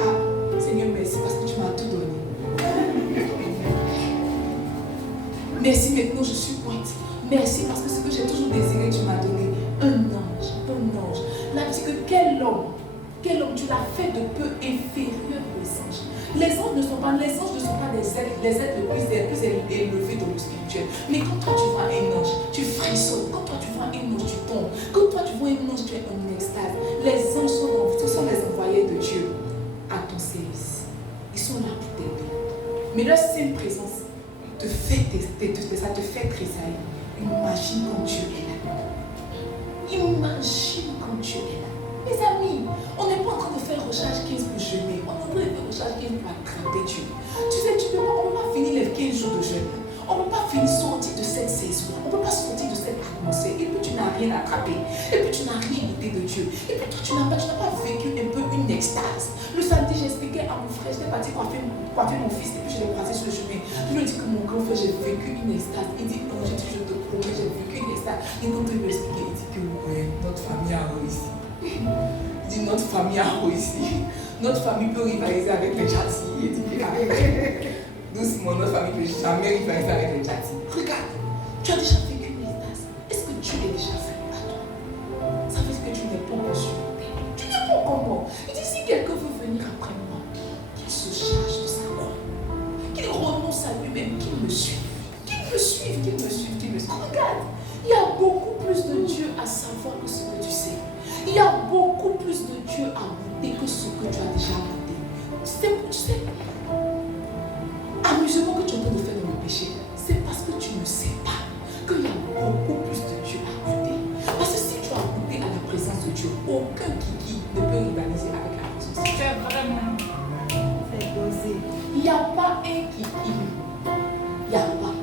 Seigneur, merci parce que tu m'as tout donné. Merci, maintenant je suis prête. Merci parce que ce que j'ai toujours désiré, tu m'as donné. Un ange. Là, tu dis que quel homme, tu l'as fait de peu inférieur aux anges. Les anges ne sont pas des êtres les plus élevés dans le spirituel. Mais quand toi tu vois un ange, tu frissonnes. Quand toi tu vois un ange, tu tombes. Quand toi tu vois un ange, tu es en extase. Les anges ce sont les envoyés de Dieu à ton service. Ils sont là pour t'aider. Mais leur seule présence te fait ça te fait tressaillir. Imagine quand Dieu est là. Mes amis, on n'est pas en train de faire recharge 15 pour jeûner. On est en train de faire recharge 15 pour attraper Dieu. Tu sais, on ne peut pas finir les 15 jours de jeûne. On ne peut pas finir sortir de cette saison. On ne peut pas sortir de cette atmosphère. Et puis tu n'as rien attrapé. Et puis tu n'as rien goûté de Dieu. Et puis toi, tu n'as pas vécu un peu une extase. Le samedi, j'expliquais à mon frère, j'étais partie coiffer mon fils. Et puis je l'ai croisé sur le chemin. Je lui ai dit que mon grand frère, j'ai vécu une extase. Il dit, non, j'ai dit, je te promets, j'ai vécu une extase. Et quand il m'expliquait, il dit que ouais, notre famille a réussi. Il dit notre famille a réussi. Notre famille peut rivaliser avec les châssis. Il dit qu'il a doucement, notre famille ne peut jamais rivaliser avec les châssis. Regarde, tu as déjà vécu une extase. Est-ce que Dieu est déjà venu à toi? Ça veut dire que tu n'es pas encore sur le terrain. Tu n'es pas encore mort. Il dit si quelqu'un veut venir après moi, qu'il se charge de sa croix. Qu'il renonce à lui-même, qu'il me suive. Qu'il me suive. Regarde, il y a beaucoup plus de Dieu à savoir que ce que tu sais. Il y a beaucoup plus de Dieu à goûter que ce que tu as déjà goûté. Tu sais, amusement que tu es en train de faire dans le péché, c'est parce que tu ne sais pas qu'il y a beaucoup plus de Dieu à goûter. Parce que si tu as goûté à la présence de Dieu, aucun kiki ne peut rivaliser avec la présence de Dieu. C'est vraiment dosé. Il n'y a pas un kiki. Il n'y a pas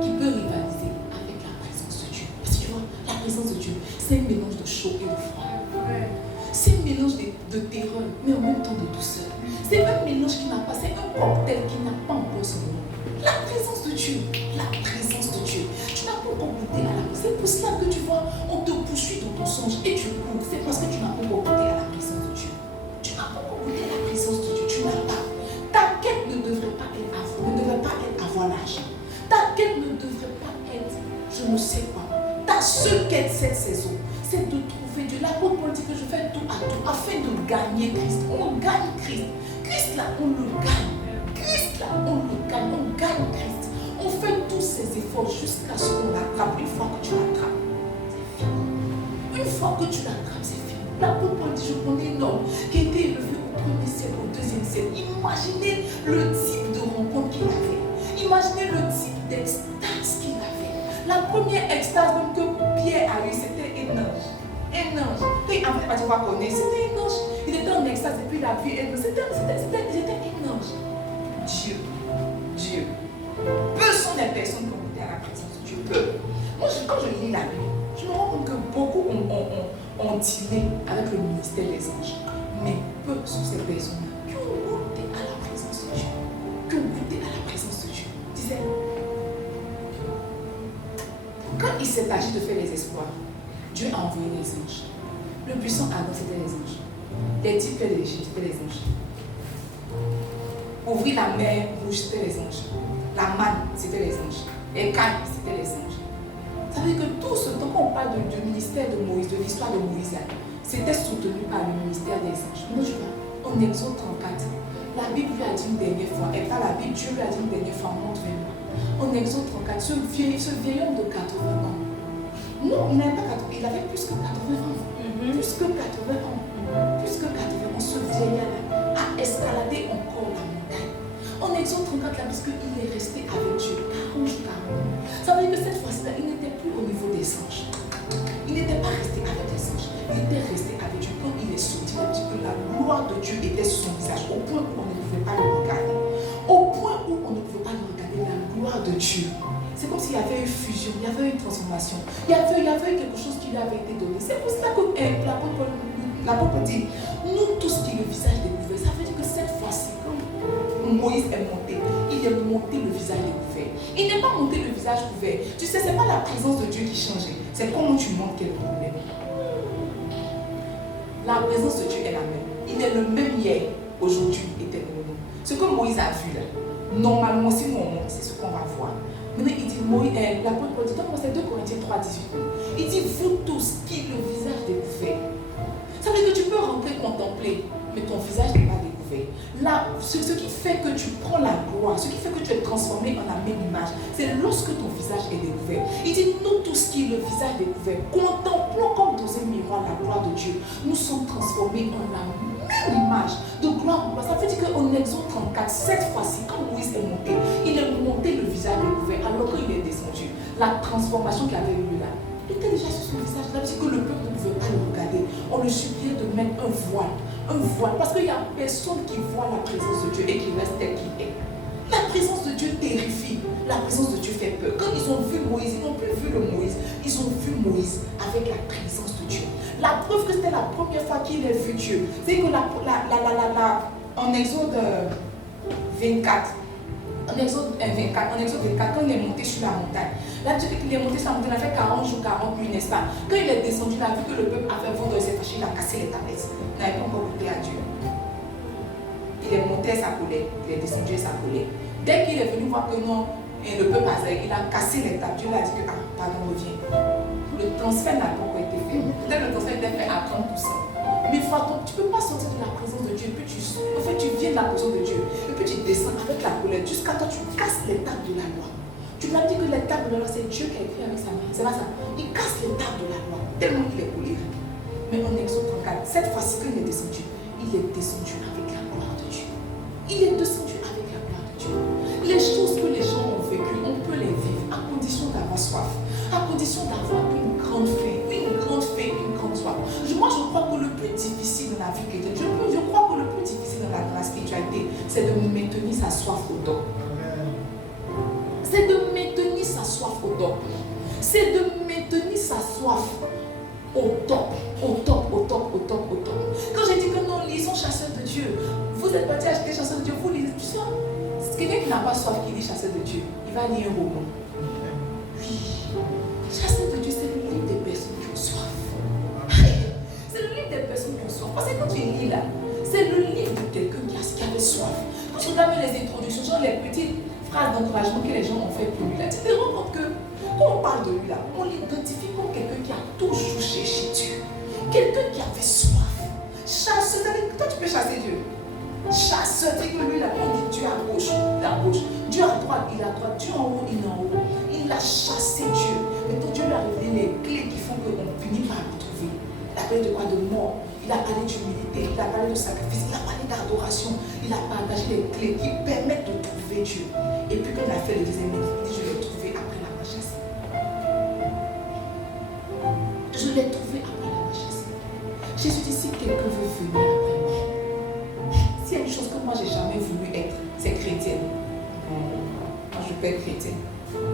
qui peut rivaliser avec la présence de Dieu. Parce que tu vois, la présence de Dieu, c'est un mélange de chaud et de froid. C'est un mélange de terreur, mais en même temps de douceur. C'est un mélange qui n'a pas, c'est un cocktail qui n'a pas encore son nom. La présence de Dieu, Tu n'as pas encore goûté à la présence. C'est pour cela que tu vois, on te poursuit dans ton songe et tu cours. C'est parce que tu n'as pas encore goûté à la présence de Dieu. Tu n'as pas encore goûté à la présence de Dieu. Tu n'as pas. Ta quête ne devrait pas être avoir l'argent. Ta quête ne devrait pas être je ne sais quoi. Ta seule quête cette saison, c'est de trouver Dieu. L'apôtre Paul dit que je fais tout à tout afin de gagner Christ. On gagne Christ. Christ là, on le gagne. On gagne Christ. On fait tous ces efforts jusqu'à ce qu'on l'attrape. Une fois que tu l'attrapes, c'est fini. Une fois que tu l'attrapes, c'est fini. L'apôtre Paul dit, je connais un homme qui a été élevé au premier siècle, au deuxième siècle. Imaginez le type de rencontre qu'il avait. Imaginez le type d'extase qu'il avait. La première extase même que Pierre a eu, c'était un ange. Puis en fait, tu vas connaître, c'était un ange. Il était en extase et puis il a vu un ange. C'était un ange. Dieu. Peu sont les personnes qui ont goûté à la présence de Dieu. Peu. Moi, quand je lis la Bible, je me rends compte que beaucoup ont dealé avec le ministère des anges. Mais peu sont ces personnes-là qui ont goûté à la présence de Dieu. Disais, quand il s'est agi de faire les espoirs, Dieu a envoyé les anges. Le puissant Adam, c'était les anges. Les types de l'Égypte, c'était les anges. Ouvrir la mer rouge, c'était les anges. La manne, c'était les anges. Les cannes, c'était les anges. Ça veut dire que tout ce temps qu'on parle du ministère de Moïse, de l'histoire de Moïse, c'était soutenu par le ministère des anges. Moi, je vois, en Exode 34, la Bible lui a dit une dernière fois, et pas la Bible, Dieu lui a dit une dernière fois, montre vers moi. En Exode 34, ce vieil homme de 80 ans, non, il n'avait pas 80, il avait plus que 80 ans. Plus que 80 ans. Ce vieillard a escaladé encore la montagne. En Exode 34, là, parce qu'il est resté avec Dieu 40 jours. Ça veut dire que cette fois les anges. Il n'était pas resté avec les anges, il était resté avec Dieu. Quand il est sorti, il a dit que la gloire de Dieu était sur son visage, au point où on ne pouvait pas le regarder. Au point où on ne pouvait pas le regarder, la gloire de Dieu. C'est comme s'il y avait eu fusion, il y avait eu transformation, il y avait eu quelque chose qui lui avait été donné. C'est pour cela que l'apôtre dit, nous tous qui le visage découvert, ça veut dire que cette fois-ci, quand Moïse est monté, il est monté le visage découvert. Il n'est pas monté le visage couvert. Tu sais, ce n'est pas la présence de Dieu qui changeait, c'est comment tu montes quel problème. La présence de Dieu est la même. Il est le même hier, aujourd'hui, éternellement. Ce que Moïse a vu là, normalement, si nous on monte, c'est ce qu'on va voir. Maintenant, il dit, l'apôtre Paul dit, donc c'est 2 Corinthiens 3, 18. Il dit, vous tous qui le visage découvert. Ça veut dire que tu peux rentrer contempler, mais ton visage n'est pas découvert. Là, ce qui fait que tu prends la gloire, ce qui fait que tu es transformé en la même image, c'est lorsque ton visage est découvert. Il dit, nous tous qui le visage découvert, contemplons comme dans un miroir la gloire de Dieu, nous sommes transformés en la même image, de gloire en gloire. Ça veut dire qu'en Exode 34, cette fois-ci, quand Moïse est monté, il est monté le visage découvert, alors qu'il est descendu. La transformation qu'il avait eue là, il était déjà sur son visage. Ça veut dire que le peuple ne pouvait pas le regarder. On le suppliait de mettre un voile. Un voile. Parce qu'il n'y a personne qui voit la présence de Dieu et qui reste tel qu'il est. La présence de Dieu terrifie. La présence de Dieu fait peur. Quand ils ont vu Moïse, ils n'ont plus vu le Moïse. Ils ont vu Moïse avec la présence de Dieu. La preuve que c'était la première fois qu'il ait vu Dieu, c'est que en Exode 24, quand il est monté sur la montagne, là, tu sais qu'il est monté sur la montagne, il a fait 40 jours, 40 nuits, n'est-ce pas? Quand il est descendu, il a vu que le peuple a fait vendre, il s'est fâché, il a cassé les tablettes. Il n'avait pas encore goûté à Dieu. Il est monté à sa colère, il est descendu à sa colère. Dès qu'il est venu voir que non, et le peuple a il a cassé les tables. Dieu lui a dit que, pardon, reviens. Le transfert n'a pas encore été fait. Peut-être le transfert était fait à 30%. Mais Fatou, tu ne peux pas sortir de la présence de Dieu, et puis tu viens de la présence de Dieu, et puis tu descends avec la colère, jusqu'à toi tu casses les tables de la loi. Tu m'as dit que les tables de la loi, c'est Dieu qui a écrit avec sa main, c'est pas ça. Il casse les tables de la loi, tellement qu'il est colérique. Mais en Exode 34, cette fois-ci qu'il est descendu avec la gloire de Dieu. Il est descendu avec la gloire de Dieu. Les choses que les gens ont vécues, on peut les vivre à condition d'avoir soif, à condition d'avoir une grande faim, une grande soif. Moi, je crois que le plus difficile dans la vie chrétienne, je crois que le plus difficile dans la spiritualité, c'est de maintenir sa soif au top. C'est de maintenir sa soif au top. C'est de maintenir sa soif au top. Quand j'ai dit que non, lisons chasseurs de Dieu, vous êtes partis acheter chasseurs de Dieu, vous lisez. Tu sais, quelqu'un qui n'a pas soif qui lit chasseurs de Dieu, il va lire un roman. Oui. Chasseurs de Dieu, c'est le livre des personnes qui ont soif. C'est le livre des personnes qui ont soif. Parce que quand tu lis là, c'est le livre de quelqu'un qui avait soif. Quand tu regardes les introductions, genre les petites phrases d'encouragement que les gens ont fait pour lui là, tu te rends compte que quand on parle de lui là, on l'identifie comme quelqu'un qui a toujours cherché Dieu. Quelqu'un qui avait soif. Chasseur, toi tu peux chasser Dieu. Chasseur, c'est que lui là, on dit Dieu à gauche, il est à gauche. Dieu à droite, il est à droite. Dieu en haut, il est en haut. Il a chassé Dieu. Mais quand Dieu lui a révélé les clés qui font qu'on finit par le trouver. Il a parlé de quoi? De mort. Il a parlé d'humilité. Il a parlé de sacrifice. Il a parlé d'adoration. Il a partagé les clés qui permettent de trouver Dieu. Et puis quand il a fait le deuxième livre, il dit je l'ai trouvé après la chasse. Je l'ai trouvé après la chasse. Jésus dit si quelqu'un veut venir après moi, s'il y a une chose que moi j'ai jamais voulu être, c'est chrétienne. Moi je veux pas être chrétienne.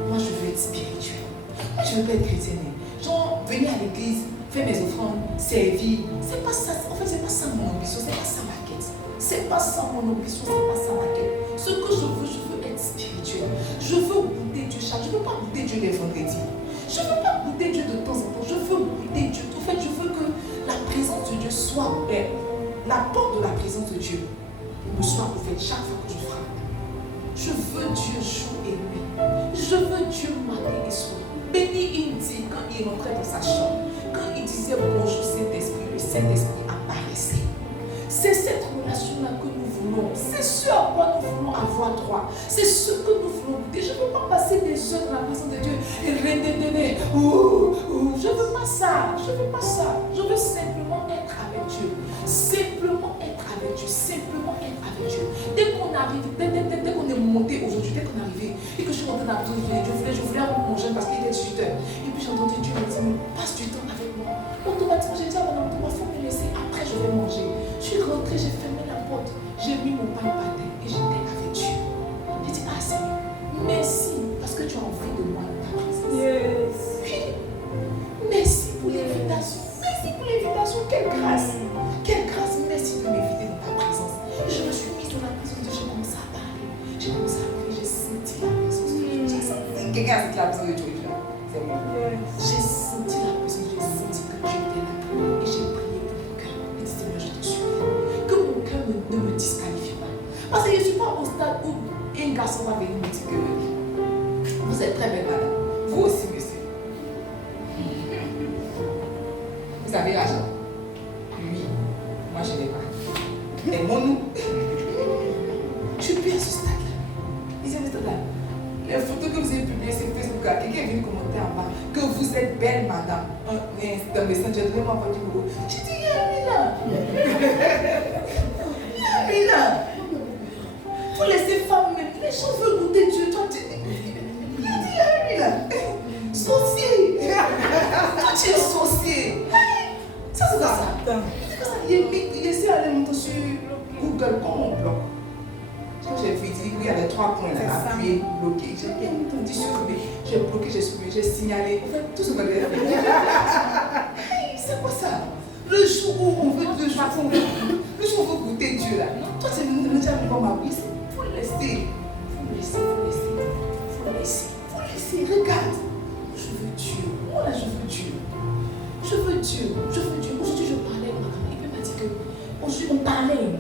Moi je veux être spirituelle. Moi je veux pas être chrétienne. Genre venir à l'église, faire mes offrandes, servir. C'est pas ça. En fait c'est pas ça mon ambition, c'est pas ça ma quête. C'est pas ça mon ambition, c'est pas ça ma quête. Ce que je veux être spirituel. Je veux goûter Dieu chaque. Je veux pas goûter Dieu les vendredis. Je veux pas goûter Dieu de temps en temps. Je veux goûter Dieu. En fait je veux que la présence de Dieu soit ouverte. La porte de la présence de Dieu me soit ouverte chaque fois que je frappe. Je veux Dieu jour et nuit. Je veux Dieu matin et soir. Béni il dit quand il rentrait dans sa chambre, quand il disait bonjour Saint-Esprit, le Saint-Esprit apparaissait. C'est cette relation-là que nous voulons. C'est ce à quoi nous voulons avoir droit. C'est ce que nous voulons goûter. Je ne veux pas passer des heures dans la présence de Dieu et redédéner. Je ne veux pas ça. Je ne veux pas ça. Je veux simplement être avec Dieu. Simplement être avec Dieu. Simplement être avec Dieu. Dès qu'on arrive, dès qu'on est monté aujourd'hui, dès qu'on est arrivé et que je suis rentré dans la présence de Dieu, je voulais avoir mon jeûne parce qu'il était 18h. Et puis j'entends entendu Dieu me dire, passe du temps avec moi. Automatiquement, j'ai dit à mon enfant, il faut me laisser, après je vais manger. Je suis rentrée, j'ai fermé la porte, j'ai mis mon pain patin et j'étais avec Dieu. J'ai dit, ah Seigneur, merci parce que tu as envie de moi dans ta présence. Yes. Puis, merci pour l'invitation. Merci pour l'invitation. Quelle grâce. Quelle grâce. Merci de m'inviter dans ta présence. Et je me suis mise dans la présence de Dieu. J'ai commencé à parler. J'ai commencé à prier. J'ai senti la présence de Dieu. J'ai senti. Quelqu'un a senti la présence de Dieu. C'est moi. J'ai senti la présence de Dieu. J'ai senti que Dieu était là. Et j'ai prié pour mon cœur. Et dit Seigneur, je te suis. Que mon cœur ne me disqualifie pas. Parce que je ne suis pas au stade où un garçon va venir me dire que vous êtes très belle madame. Vous aussi, monsieur. Vous avez l'argent? Oui. Moi, je n'ai pas. Aimons-nous. Je suis plus à ce stade-là. Ici, à ce stade-là. Les photos que vous avez publiées sur Facebook, quelqu'un est venu commenter en bas que vous êtes belle, madame. Dans mes sens, je donné mon petit numéro. J'ai dit, Yamina. Yamina. Faut laisser femme même. Les gens veulent goûter Dieu. Toi, tu dis, Yamina. Sorcier. Toi, tu es sorcier. Ça, c'est ça. Il essaie d'aller monter sur Google comme on bloque. J'ai vu qu'il y avait 3 points là, appuyé, bloqué. J'ai bien entendu supprimer. J'ai bloqué, j'ai supprimé, j'ai signalé. En fait, tout ce qu'on avait fait. C'est quoi ça? Le jour où on veut, le jour où on veut goûter Dieu là. Non, toi, tu me dis à ma oui, il faut le laisser. Il faut le laisser. Regarde. Je veux Dieu. Moi là, je veux Dieu. Je veux Dieu. Aujourd'hui, je parlais avec ma camarade. Il m'a dit que aujourd'hui, on parlait.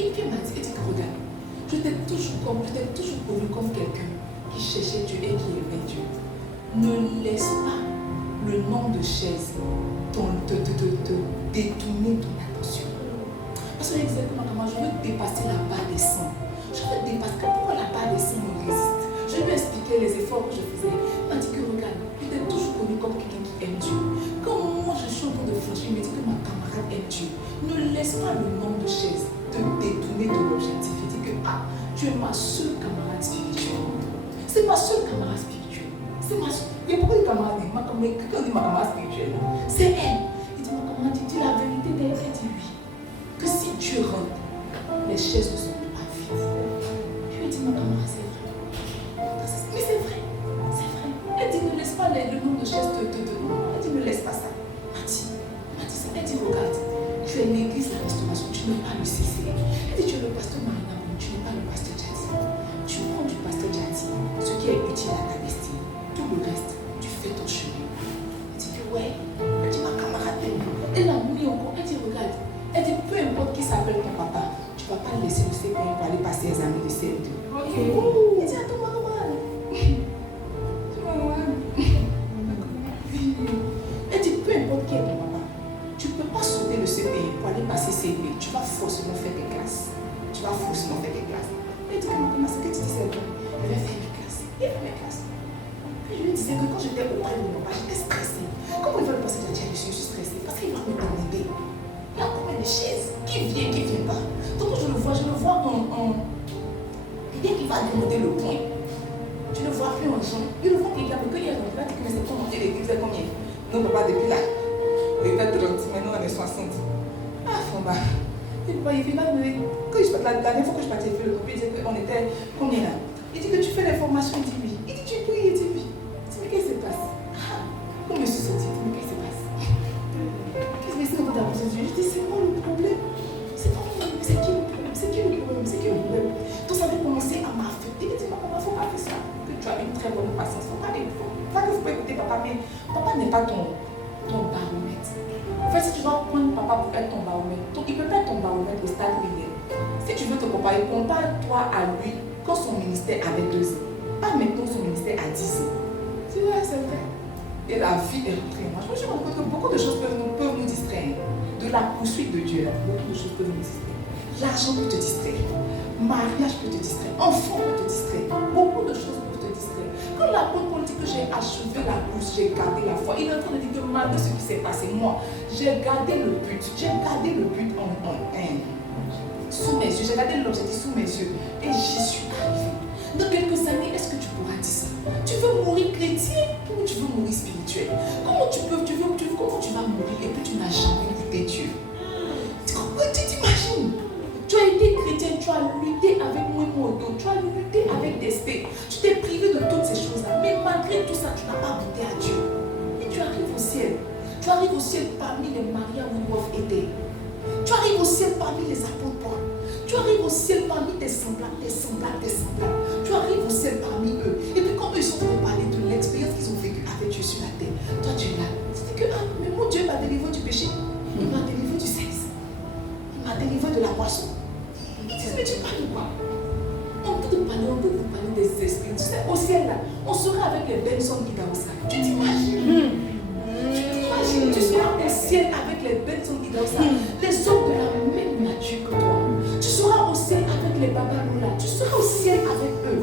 Et puis il m'a dit que regarde, je t'ai toujours connu comme quelqu'un qui cherchait Dieu et qui aimait Dieu. Ne laisse pas le nombre de chaises te détourner ton attention. Parce que je disais que ma camarade, je veux dépasser la barre des 100. Je veux dépasser. Pourquoi la barre des 100 me résiste? Je lui ai expliqué les efforts que je faisais. Il m'a dit que regarde, je t'ai toujours connu comme quelqu'un qui aime Dieu. Quand moi je suis en train de flancher, il me dit que ma camarade aime Dieu. Ne laisse pas le nombre de chaises te détourner de l'objectif. Il dit que tu es ma seule camarade spirituelle. C'est ma seule camarade spirituelle. C'est ma seule. Il y a beaucoup de camarades. Quelqu'un dit ma camarade spirituelle. C'est elle. Il dit ma camarade, il dit la vérité d'elle. Elle dit oui. Que si Dieu rentre, les chaises ne sont pas vides. Puis il dit ma camarade, c'est vrai. Mais c'est vrai. Elle dit ne laisse pas le nombre de chaises te. Elle dit ne laisse pas ça. Elle dit ça. Elle dit regarde, tu es l'église, la restauration, tu n'es pas le CC. Elle dit tu es le pasteur Marina, tu n'es pas le pasteur Djati. Tu prends du pasteur Djati, ce qui est utile à ta destinée. Tout le reste, tu fais ton chemin. Elle dit que ouais. Elle dit ma camarade, elle a mis encore. Elle dit regarde, elle dit peu importe qui s'appelle ton papa, tu ne vas pas le laisser le CP pour aller passer les années de CM2. Elle dit attends ma camarade. Elle dit peu importe qui est ton papa, tu ne peux pas sauter le CP pour aller passer CP. Tu vas forcément faire des classes. Elle dit que ma ce que tu dis c'est bon. Elle va faire mes classes. Elle fait mes classes. Et je lui disais que quand j'étais auprès de mon papa, j'étais stressée. Comment il va le passer de la je suis stressée parce qu'il va me demander. Il y a combien de chaises? Qui vient pas? Donc je le vois en. Dès qu'il va demander le point, tu ne vois plus en gens. Il le voit qu'il y a que il y a donc là, mais c'est comment? Et l'église est combien? Non, papa, depuis là. Il était 30, maintenant on est 60. Ah, Fomba. Il vient là, la dernière fois que je partais faire le groupe, il disait qu'on était combien là? Il dit que tu fais les formations, il dit oui. Il dit tu pries, il dit oui. Il dit mais qu'est-ce qui se passe? Comme je suis sortie, il dit mais qu'est-ce qui se passe? Qu'est-ce que c'est que ta Dieu? Je dis c'est quoi le problème? C'est pas moi, c'est qui le problème? Donc ça avait commencé à m'affecter. Il dit maman, il ne faut pas faire ça. Que tu as une très bonne patience. Pas que vous pouvez écouter papa, mais papa n'est pas ton baromètre. En fait, si tu dois prendre papa pour être ton baromètre, donc il ne peut pas être ton baromètre au stade où il est. Si tu veux te comparer, compare-toi à lui quand son ministère avait 2 ans. Pas maintenant son ministère a 10 ans. Tu vois, c'est vrai. Et la vie est rentrée. Moi, je me suis rendu compte que beaucoup de choses peuvent nous distraire. De la poursuite de Dieu, là, beaucoup de choses peuvent nous distraire. L'argent peut te distraire. Mariage peut te distraire. Enfant peut te distraire. Beaucoup de choses peuvent te distraire. Quand l'apôtre Paul dit que j'ai achevé la course, j'ai gardé la foi, il est en train de dire que malgré ce qui s'est passé, moi, j'ai gardé le but. J'ai gardé le but sous mes yeux. J'ai gardé l'objectif sous mes yeux. Et j'y suis arrivée. Dans quelques années, est-ce que tu pourras dire ça? Tu veux mourir chrétien? Comment tu veux mourir spirituel? Comment tu vas mourir et puis tu n'as jamais goûté Dieu? Tu t'imagines? Tu as été chrétien, tu as lutté avec Moïmodo, tu as lutté avec Desté, tu t'es privé de toutes ces choses-là, mais malgré tout ça, tu n'as pas goûté à Dieu. Et tu arrives au ciel. Tu arrives au ciel parmi les Maria Woodworth étaient. Tu arrives au ciel parmi les apôtres Paul. Tu arrives au ciel parmi tes semblables, tes semblables, tes semblables. Tu arrives au ciel parmi eux. Et puis quand eux sont en train de parler de l'expérience qu'ils ont vécue avec Dieu sur la terre, toi tu es là. C'est que mais mon Dieu m'a délivré du péché. Il m'a délivré du sexe. Il m'a délivré de la boisson. Ils disent, mais tu parles de quoi? On peut te parler, des esprits. Tu sais, au ciel là, on sera avec les Benson Idaosa. Tu t'imagines? Tu seras au ciel avec les Benson Idaosa, les hommes de la même nature que toi. Tu seras au ciel avec les Babalola. Tu seras au ciel avec eux.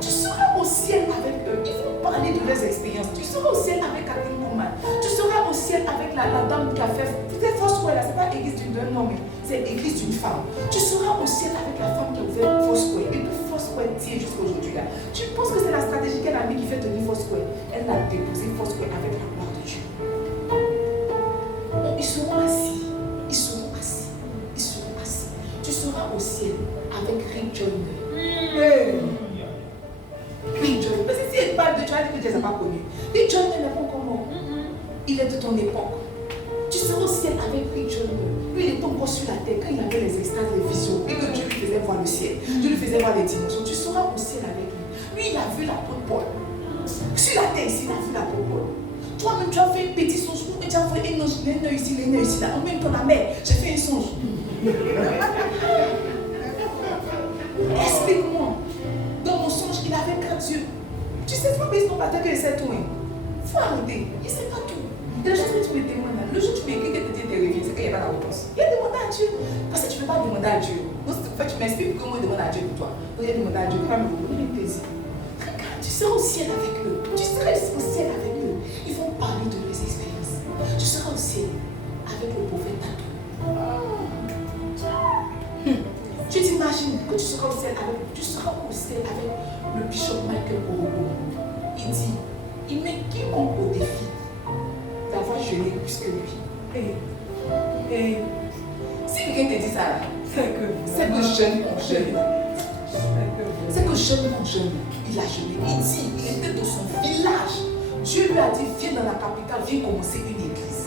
Tu seras au ciel avec eux. Ils vont parler de leurs expériences. Tu seras au ciel avec Catherine Bouman. Tu seras au ciel avec la dame qui a fait. Peut-être Foursquare là, c'est pas l'église d'un homme, c'est l'église d'une femme. Tu seras au ciel avec la femme qui a ouvert Foursquare. Et puis Foursquare tient jusqu'à aujourd'hui là. Tu penses que c'est la stratégie qu'elle a mis qui fait tenir Foursquare? Elle a déposé Foursquare avec la gloire de Dieu. Ils seront assis. Ils seront assis. Ils seront assis. Tu seras au ciel avec Rick Joyner. Rick Joyner. Parce que si elle parle de toi, elle dit que tu ne les as pas connus. Rick Joyner n'est pas encore mort. Il est de ton époque. Tu seras au ciel avec Rick Joyner. Lui, il est encore sur la terre quand il avait les extases, les visions. Et que Dieu lui faisait voir le ciel. Dieu lui faisait voir les dimensions. Tu seras au ciel avec lui. Lui, il a vu l'apôtre Paul. Sur la terre ici, il a vu l'apôtre Paul. Toi-même, tu as fait un petit songe où tu as fait un ange, l'un ici, l'un ici, là. En même temps, la mère, j'ai fait un songe. Explique-moi. Dans mon songe, il avait 4 yeux. Tu sais, c'est pas parce qu'on partait que il sait tout. Il faut arrêter. Il ne sait pas tout. Et le jour où tu me demandes, le jour où tu m'écris que tu t'es réveillé, c'est qu'il n'y a pas la réponse. Il a demandé à Dieu. Parce que tu ne peux pas demander à Dieu. Donc, tu m'expliques comment il demande à Dieu pour toi. Donc, il a demandé à Dieu, il va me donner un plaisir. Regarde, tu seras au ciel avec eux. Tu seras au ciel avec eux. Ils vont parler de leurs expériences. Tu seras au ciel avec le prophète Tatou. Tu t'imagines que tu seras au ciel avec le bishop Michael Orobo. Il dit, il met quiconque au défi d'avoir jeûné plus que lui. Et si quelqu'un te dit ça là, c'est que jeûne qu'on jeûne. C'est que jeûne qu'on jeûne. Il a jeûné. Il dit, il était dans son village. Dieu lui a dit, viens dans la capitale, viens commencer une église.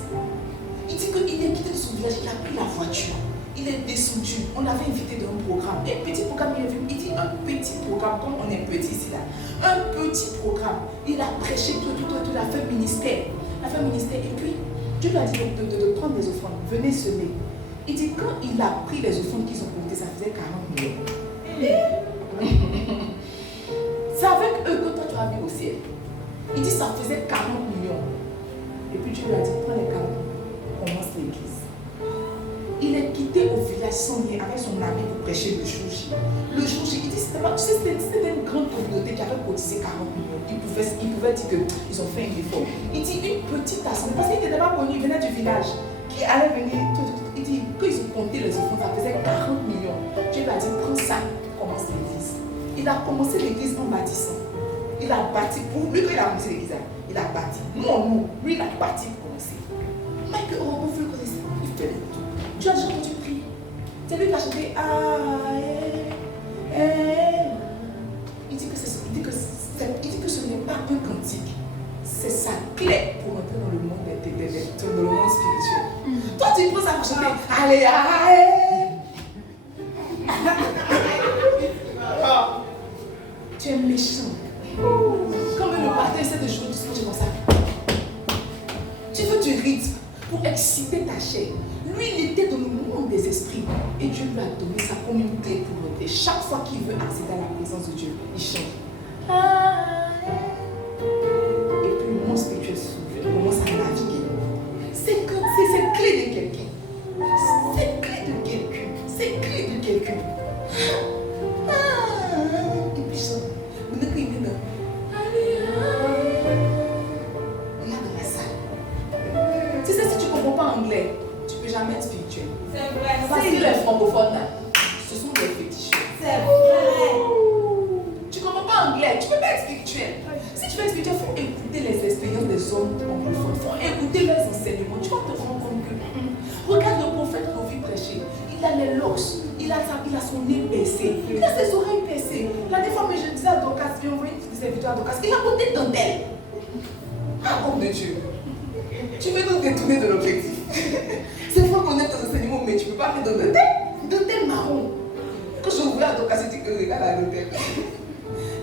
Il dit qu'il est quitté de son village, il a pris la voiture. Il est descendu. On l'avait invité dans un programme. Un petit programme, il dit un petit programme, comme on est petit ici là. Un petit programme. Il a prêché tout, il a fait ministère. Il a fait ministère. Et puis, Dieu lui a dit de prendre des offrandes. Venez semer. Il dit, quand il a pris les offrandes qu'ils ont comptées, ça faisait 40 millions. C'est avec eux que toi tu as vu au ciel. Il dit, ça faisait 40 millions. Et puis Dieu lui a dit, prends les 40, commence l'église. Il est quitté au village sans rien avec son ami pour prêcher le jour J. Le jour J, il dit, c'était une grande communauté qui avait cotisé 40 millions. Il pouvait dire qu'ils ont fait un effort. Il dit, une petite assemblée, parce qu'il n'était pas connu, il venait du village, qui allait venir, il dit, quand ils ont compté les offrandes, ça faisait 40 millions. Dieu lui a dit, prends ça, commence l'église. Il a commencé l'église en bâtissant. Il a bâti, pour lui, quand il a commencé l'église, il a bâti. Non, lui, il a bâti pour commencer. Michael Orobo, vous le connaissez, il fait tout. Tu as déjà entendu prier. C'est lui qui a chanté Il dit que ce n'est pas un cantique. C'est sa clé pour entrer dans le monde dans le monde spirituel. Toi, tu prends ça pour chanter. Allez, tu es méchant. Comme le matin essaie de jouer du son, tu es comme ça. Tu veux du rythme pour exciter ta chair. Lui, il était dans le monde des esprits. Et Dieu lui a donné sa communauté pour monter. Chaque fois qu'il veut accéder à la présence de Dieu, il chante. Et puis le monde spirituel s'ouvre. Il commence à naviguer. C'est clé de quelqu'un. C'est clé de quelqu'un. C'est clé de quelqu'un. Et puis chante. Regarde dans la salle. Tu sais, si tu ne comprends pas anglais, tu ne peux jamais être spirituel. C'est vrai. Parce que les francophones, là, ce sont des féticheurs. C'est vrai. Tu ne comprends pas anglais, tu ne peux pas être spirituel. Si tu fais spirituel, il faut écouter les expériences des hommes anglophones. Il faut écouter leurs enseignements. Tu vas te rendre compte que, regarde le prophète Lovi prêcher. Il a les locks, il a son nez percé, il a ses oreilles percées. La dernière fois, je disais à Dorcas, j'ai envoyé une petite serviteur à Dorcas, il a porté dentelle. Ah, homme de Dieu, tu veux nous détourner de l'objectif. C'est fois qu'on aime tes enseignements, mais tu ne peux pas mettre de dentelle marron. Quand je ouvrais à Dorcas, je dis que regarde la dentelle.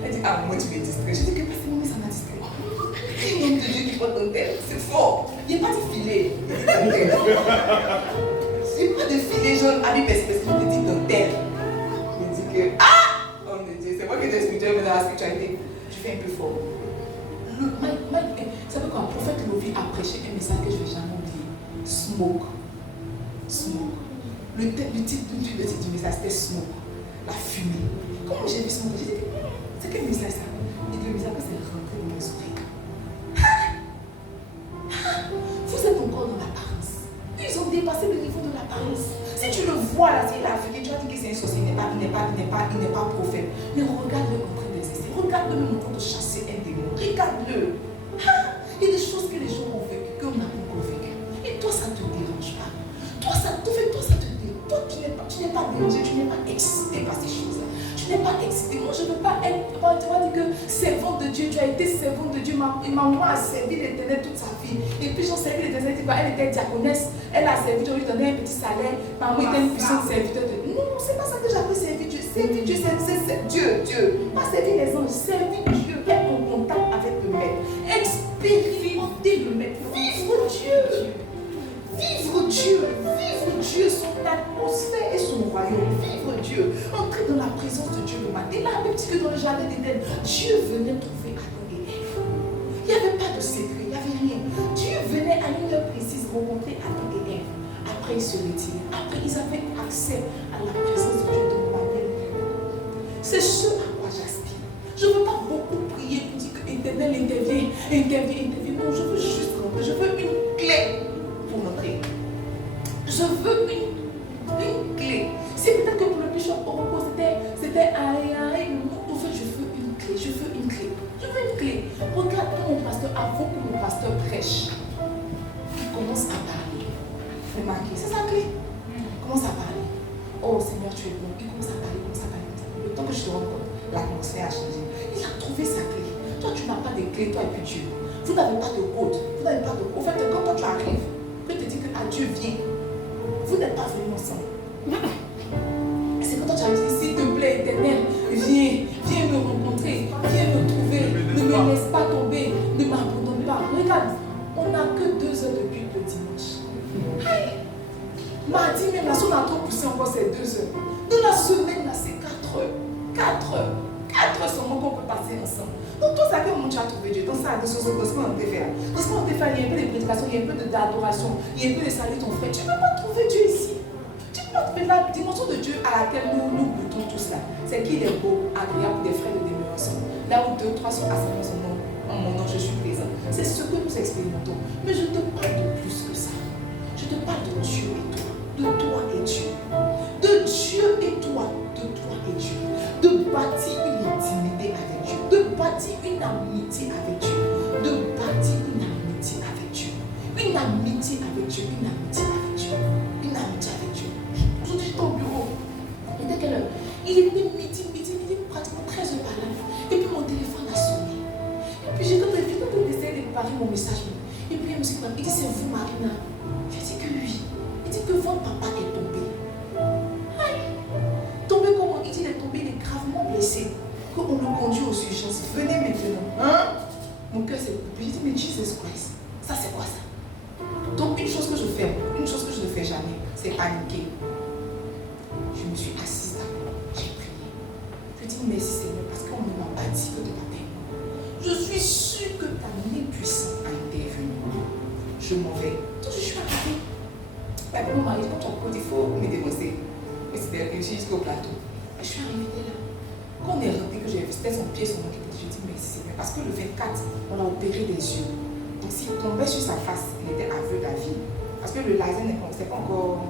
Elle dit, ah, moi tu m'es distrait. Je dis que parce que moi, ça m'a distrait. Un homme de Dieu qui porte dentelle, c'est fort. Il n'y a pas de filet. C'est pas de filet jaune à lui parce que je te dis dentelle. Il dit que, ah, homme de Dieu, c'est moi qui t'ai spirituel, mais dans la spiritualité, je fais un peu fort. Ça veut qu'un prophète Lovi a prêché un message que je ne vais jamais oublier. Smoke. Smoke. Le titre du message, c'était Smoke. La fumée. Comment j'ai vu Smoke? J'ai dit, c'est quel message ça? Il dit, le message, c'est rentré dans mon oreilles. Vous êtes encore dans l'apparence. Ils ont dépassé le niveau de l'apparence. Si tu le vois là, s'il a africain, tu vas dire que c'est un sorcier, il n'est pas prophète. Mais regarde-le en train d'exercer. Regarde-le même en train de chasser un démon. Regarde-le. Il y a des choses que les gens ont vécues, qu'on n'a pas encore vécues. Et toi, ça ne te dérange pas. Toi, ça te dérange. Toi, tu n'es pas dérangé, tu n'es pas excité par ces choses-là. Tu n'es pas excité. Moi, je ne veux pas être. Tu vas dire que servante de Dieu, tu as été servante de Dieu. Ma maman a servi l'Éternel toute sa vie. Et puis, j'ai servi l'Éternel. Elle était diaconesse. Elle a servi, je lui donnais un petit salaire. Maman était une puissante serviteur de Dieu. Non, c'est pas ça que j'appelle servir Dieu. Servir Dieu, c'est Dieu. Pas servir les anges. Servir Dieu. Être en contact avec le Maître. Expérimenter le Maître. Vivre Dieu. Vivre Dieu, son atmosphère et son royaume. Vivre Dieu. Entrer dans la présence de Dieu le matin. Et là, même si que dans le jardin d'Éden, Dieu venait trouver Adam et Ève. Il n'y avait pas de secret, il n'y avait rien. Dieu venait à une heure précise rencontrer Adam et Ève. Après, ils se retiraient. Après, ils avaient accès à la présence de Dieu de manière libre. C'est ce à quoi j'aspire. Je ne veux pas beaucoup prier pour dire que l'Éternel intervient. Non, je veux juste rentrer. Je veux une clé pour rentrer. Je veux une clé. C'est peut-être que pour le bishop au repos, c'était aïe. En fait, je veux une clé. Regarde mon pasteur, avant que mon pasteur prêche, il commence à parler. Remarquez, c'est sa clé. Il commence à parler. Oh Seigneur, tu es bon. Il commence à parler. Le temps que je te rends compte, l'atmosphère a changé. Il a trouvé sa clé. Toi, tu n'as pas de clé, toi et puis Dieu. Vous n'avez pas de code. Au fait, quand toi tu arrives, que te dis que Dieu vient, vous n'êtes pas venus ensemble. C'est quand toi tu arrives, s'il te plaît, Éternel, viens me rencontrer, viens me trouver, ne me laisse pas tomber, ne m'abandonne pas. Regarde, on n'a que 2 heures de culte le dimanche. Mardi même, la sonne a trop poussé encore ces 2 heures. Dans la semaine, là, c'est 4 heures. 4 heures. 4 heures seulement qu'on peut passer ensemble. Donc, toi, ça, comment tu as trouvé Dieu? Dans ça, dans ce qu'on te fait. Dans ce qu'on te fait, il y a un peu de prédication, il y a un peu d'adoration, il y a un peu de salut ton frère. Tu ne peux pas trouver Dieu ici. Tu peux pas trouver la dimension de Dieu à laquelle nous goûtons tous là. C'est qu'il est beau, agréable, des frères de demeurer ensemble. Là où 2 ou 3 sont assemblés en mon nom, je suis présent. C'est ce que nous expérimentons. Mais je te parle de plus que ça. Je te parle de Dieu et toi. De toi et Dieu. De Dieu et toi. De toi et Dieu. De bâtir une intimité avec Dieu. De bâtir une amitié avec Dieu. De bâtir une amitié avec Dieu. Une amitié avec Dieu. Une amitié avec Dieu. Une amitié avec Dieu. Aujourd'hui, j'étais au bureau. Il était quelle heure? Il était midi, pratiquement 13 heures par là. Et puis mon téléphone a sonné. Et puis j'étais en train d'essayer de préparer mon message. Et puis il me dit, c'est vous, Marina? J'ai dit que oui. Il dit que votre papa est tombé. Aïe. Tombé comment? Il dit qu'il est tombé, il est gravement blessé. Qu'on le conduit aux urgences. Venez maintenant. Hein? Mon cœur s'est coupé. J'ai dit, mais Jesus Christ, ça c'est quoi ça? Donc une chose que je fais, une chose que je ne fais jamais, c'est paniquer. Je me suis assise d'abord, j'ai prié. Je dis merci Seigneur parce qu'on ne m'a pas dit que de matin. Je suis sûre que ta main puissante a intervenu. Je m'en vais. Donc je suis arrivée. Avec mon mari, quand tu as il faut me dénoncer. Mais c'était jusqu'au plateau. Et je suis arrivée là. Quand on est rentré, que j'ai vu, c'était son pied, son nom qui était dit, je dis merci Seigneur. Parce que le 24, on a opéré des yeux. Donc s'il tombait sur sa face, il était aveugle à vie. Parce que le laser n'est pas encore.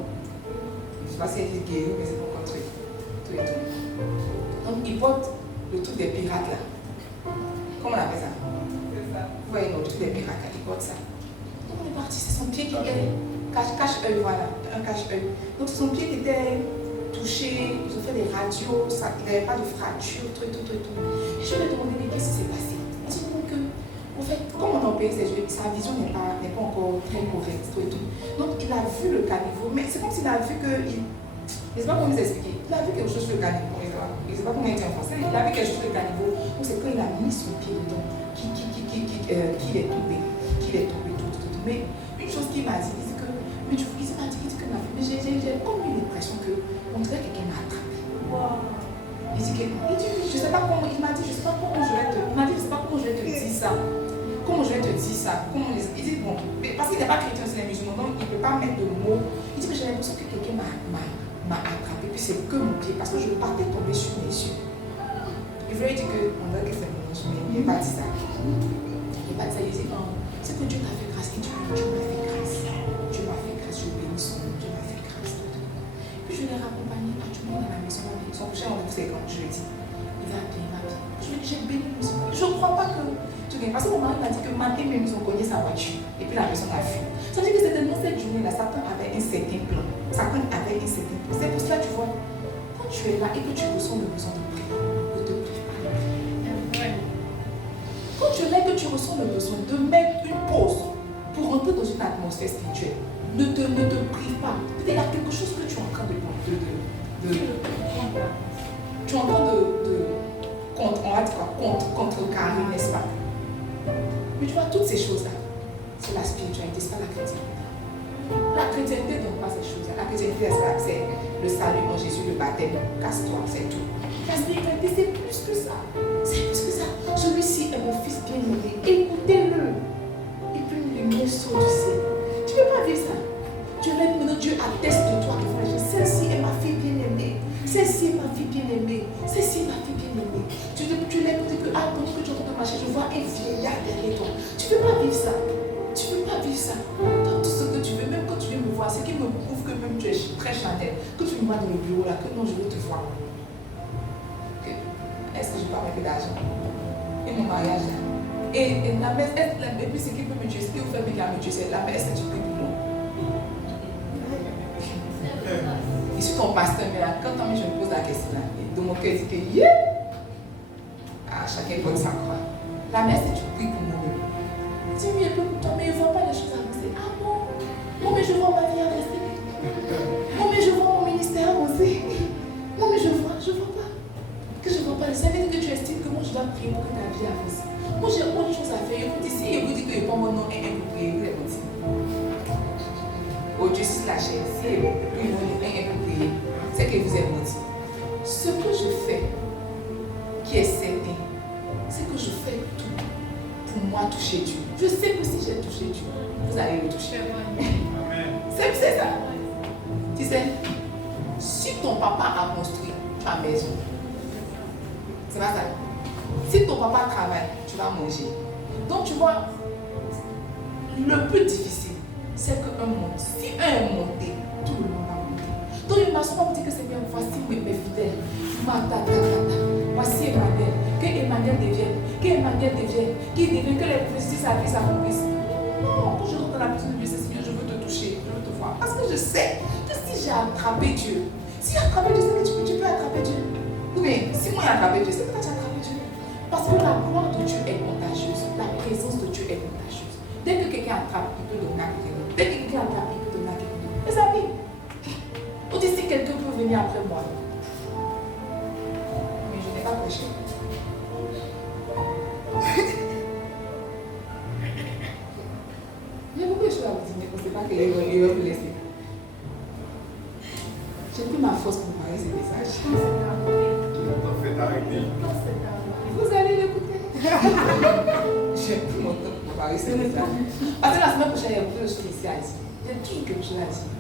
Je ne sais pas si elle dit guéri, mais c'est pas encore truc. Tout et tout. Donc il porte le truc des pirates là. Comment on appelle ça? tous les miracles, il porte ça. Donc on est parti, c'est son pied qui était cache-œil, voilà, un cache-œil. Donc c'est son pied qui était touché, ils ont fait des radios, ça, il n'avait pas de fracture, tout. Et je lui ai demandé, mais qu'est-ce qui s'est passé? Il dit donc que, en fait, comme on en paye ses yeux, sa vision n'est pas encore très correcte, tout. Donc il a vu le caniveau, mais c'est comme s'il a vu que, je ne sais pas comment vous expliquer, il a vu quelque chose sur le caniveau, je ne sais pas comment il dit en français, il a vu quelque chose sur le caniveau, donc c'est quand il a mis son pied dedans, qu'il est tombé, tout. Mais une chose qu'il m'a dit, il dit que, mais tu m'a dit que ma fille, mais j'ai comme eu l'impression que, on dirait que quelqu'un m'a attrapé. Wow. Il dit, je sais pas comment, il m'a dit, je sais pas comment je vais te dire ça. Comment je vais te dire ça? Il dit, bon, mais parce qu'il n'est pas chrétien, c'est les musulmans, donc il ne peut pas mettre de mots. Il dit, mais j'ai l'impression que quelqu'un m'a attrapé, puis c'est que mon pied, parce que je partais tomber sur mes yeux. Il voulait dire qu'on dirait que c'est mon yeux, mais il n'a pas dit ça. Il n'a pas dit ça, il dit, non, c'est que Dieu t'a fait grâce, et Dieu m'a fait grâce. Dieu m'a fait grâce, je bénis son nom, Dieu m'a fait grâce. Puis je l'ai raccompagné à tout le monde dans la maison, son prochain rendez-vous c'est quand je lui ai dit, il va bien. Je lui ai dit, j'ai béni mes maisons. Je ne crois pas que tu gagnes. Parce que mon mari m'a dit que matin même ils ont cogné sa voiture. Et puis la maison a fui. Ça veut dire que certainement cette journée-là, Satan avait un certain plan. Satan avait un certain plan. C'est pour cela, tu vois, quand tu es là et que tu ressens le besoin de prier, ne te prive pas. Quand tu es là et que tu ressens le besoin de mettre une pause pour rentrer dans une atmosphère spirituelle, ne te prive pas. Peut-être qu'il y a quelque chose que tu es en train de tu es en train contrecarrer, n'est-ce pas? Mais tu vois, toutes ces choses-là, c'est la spiritualité, c'est pas la chrétienté. La chrétienté ne donne pas ces choses-là. La chrétienté, c'est le salut en Jésus, le baptême. Casse-toi, c'est tout. La spiritualité, c'est plus que ça. C'est plus que ça. Celui-ci est mon fils bien-aimé. Écoutez-le. Et puis une lumière sort du ciel. Tu ne peux pas vivre ça. Dieu atteste de toi devant les gens. Celle-ci est ma fille bien-aimée. Celle-ci est ma fille bien-aimée. Celle-ci est ma fille bien-aimée. Tu l'écoutes et que, pendant que tu es en train de marcher, je vois un vieillard derrière toi. Tu ne peux pas vivre ça. Tu ne peux pas vivre ça. Dans tout ce que tu veux, même quand tu viens me voir, c'est qui me prouve que même tu es très Chanel. Que tu me vois dans le bureau là, que non, je veux te voir. Okay. Est-ce que je parle un peu d'argent? Et mon mariage là. Et la messe, et puis ce qui peut me tuer, ce qui vous fait bien me tuer, c'est la messe, est-ce que tu pries pour nous? Je suis ton pasteur, mais là, quand je me pose la question là, de mon cœur, je dis que yeah! Ah, chacun peut s'en croire. La messe, c'est tu pries pour nous. Je dis oui, pour toi, mais je ne vois pas les choses avancer. Ah bon? Non, mais je vois ma vie avancer. Non, mais je vois mon ministère avancer. Non, mais je vois pas. Que je vois pas. Ça veut dire que tu estimes que moi je dois prier pour que ta vie avance. Moi j'ai autre chose à faire. Je vous dis, si je vous dis que je ne pas mon nom et pour prier, vous les montez. Oh Dieu, si la chair, si je vous dis mon nom et pour prier, c'est que vous êtes menti. Ce que je fais, qui est certain, c'est que je fais tout pour moi toucher Dieu. Je sais que si j'ai touché Dieu, vous allez le toucher. C'est ça. Tu sais, si ton papa a construit ta maison, c'est pas ça. Si ton papa travaille, tu vas manger. Donc tu vois, le plus difficile, c'est qu'un monde, si un est monté, tout le monde va monter. Donc une maçon va vous dire que c'est bien, voici mes fidèles. Voici Emmanuel, que Emmanuel devienne, que les prophéties s'accomplissent. Non, quand je rentre dans la maison de Dieu, c'est Seigneur, je veux te toucher, je veux te voir. Parce que je sais que si j'ai attrapé Dieu, si j'ai attrapé Dieu, c'est que tu peux attraper Dieu. Ou bien, si moi j'ai attrapé Dieu, c'est que tu as attrapé Dieu. Parce que la gloire de Dieu est contagieuse, la présence de Dieu est contagieuse. Dès que quelqu'un attrape, il peut donner à quelqu'un d'autre. Dès que quelqu'un attrape, il peut donner à quelqu'un d'autre. Mes amis, on dit si quelqu'un peut venir après moi. Mais je n'ai pas prêché. Il y a beaucoup de choses à vous dire, mais on ne sait pas qu'il va vous laisser. J'ai pris ma force pour parler ces messages. Vous allez l'écouter. J'ai pris mon temps pour parler ces messages. Parce que la semaine prochaine, il y a beaucoup de choses ici à dire. Il y a toujours quelque chose à dire.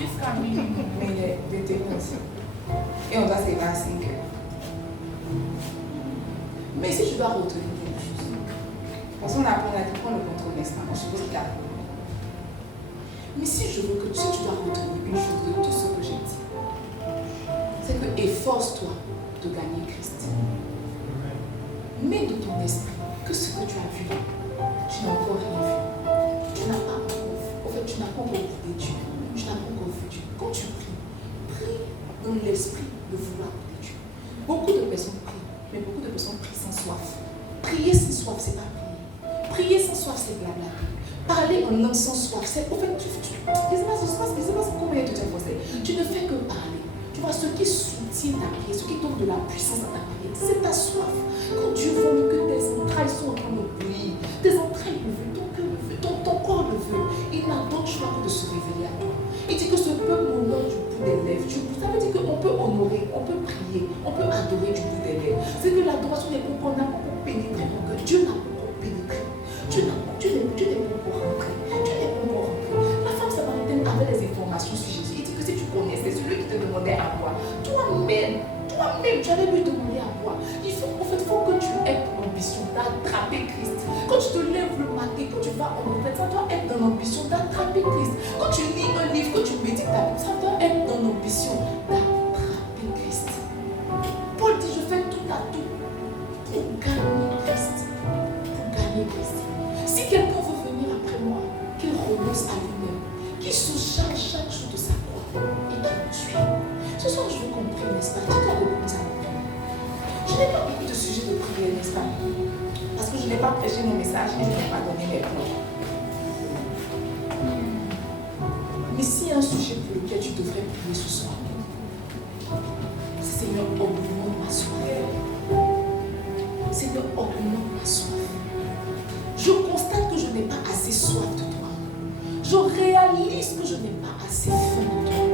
Jusqu'à minuit. Mais il est 21 aussi. Et on doit s'élever à 5 heures. Mais si je dois retenir quelque chose, parce qu'on a dit prendre le contrôle l'instant, on suppose qu'il y a un problème. Mais si je veux que si tu dois retenir une chose de tout ce que j'ai dit, c'est que efforce-toi de gagner Christ. mets de ton esprit que ce que tu as vu, tu n'as encore rien vu. Tu n'as pas encore vu. En fait, tu n'as pas encore vu Dieu. Tu n'as pas encore vu Dieu. Quand tu pries, prie dans l'esprit de vouloir de Dieu. Beaucoup de personnes prient, mais beaucoup de personnes prient sans soif. Prier sans soif, c'est pas prier. Prier sans soif, c'est blabla. Parler en langue sans soif, c'est au fait, je sais pas comment il te dit en français. Tu ne fais que parler. Tu vois, ce qui soutient ta prière, ce qui donne de la puissance à ta prière, c'est ta soif. Quand tu vois que tes entrailles sont en train de bouillir, tes entrailles le veulent, ton cœur le veut, ton corps le veut, il n'a d'autre choix que de se révéler à toi. Il dit que ce peuple m'honore du bout des lèvres. Ça veut dire qu'on peut honorer, on peut prier, on peut adorer du bout des lèvres. C'est que l'adoration n'est pas qu'on n'a pas encore pénétré mon cœur. Dieu n'a pas encore pénétré. Dieu n'est pas encore rentré. Dieu n'est pas encore rentré. La femme samaritaine avait les informations sur Jésus. Il dit que si tu connaissais celui qui te demandait à boire, toi-même, tu allais lui demander à boire. Faut que tu aies pour ambition d'attraper Christ. Quand tu te lèves le matin, quand tu vas en retraite, ça doit être dans l'ambition d'attraper Christ. Quand tu lis un livre, que tu médites ta Bible, ça doit être dans l'ambition d'attraper Christ. Paul dit, je fais tout à tout pour gagner Christ. Pour gagner Christ. Si quelqu'un veut venir après moi, qu'il renonce à lui-même, qu'il se charge chaque jour de sa croix et qu'il me suive. Ce soir, je veux qu'on prie, n'est-ce pas? Tu dois recommencer à prier. Je n'ai pas beaucoup de sujets de prière, n'est-ce pas? Parce que je n'ai pas prêché mon message et je n'ai pas donné mes points. Mais s'il y a un sujet pour lequel tu devrais prier ce soir, c'est Seigneur, augmente ma soif. Seigneur, augmente ma soif. Je constate que je n'ai pas assez soif de toi. Je réalise que je n'ai pas assez faim de toi.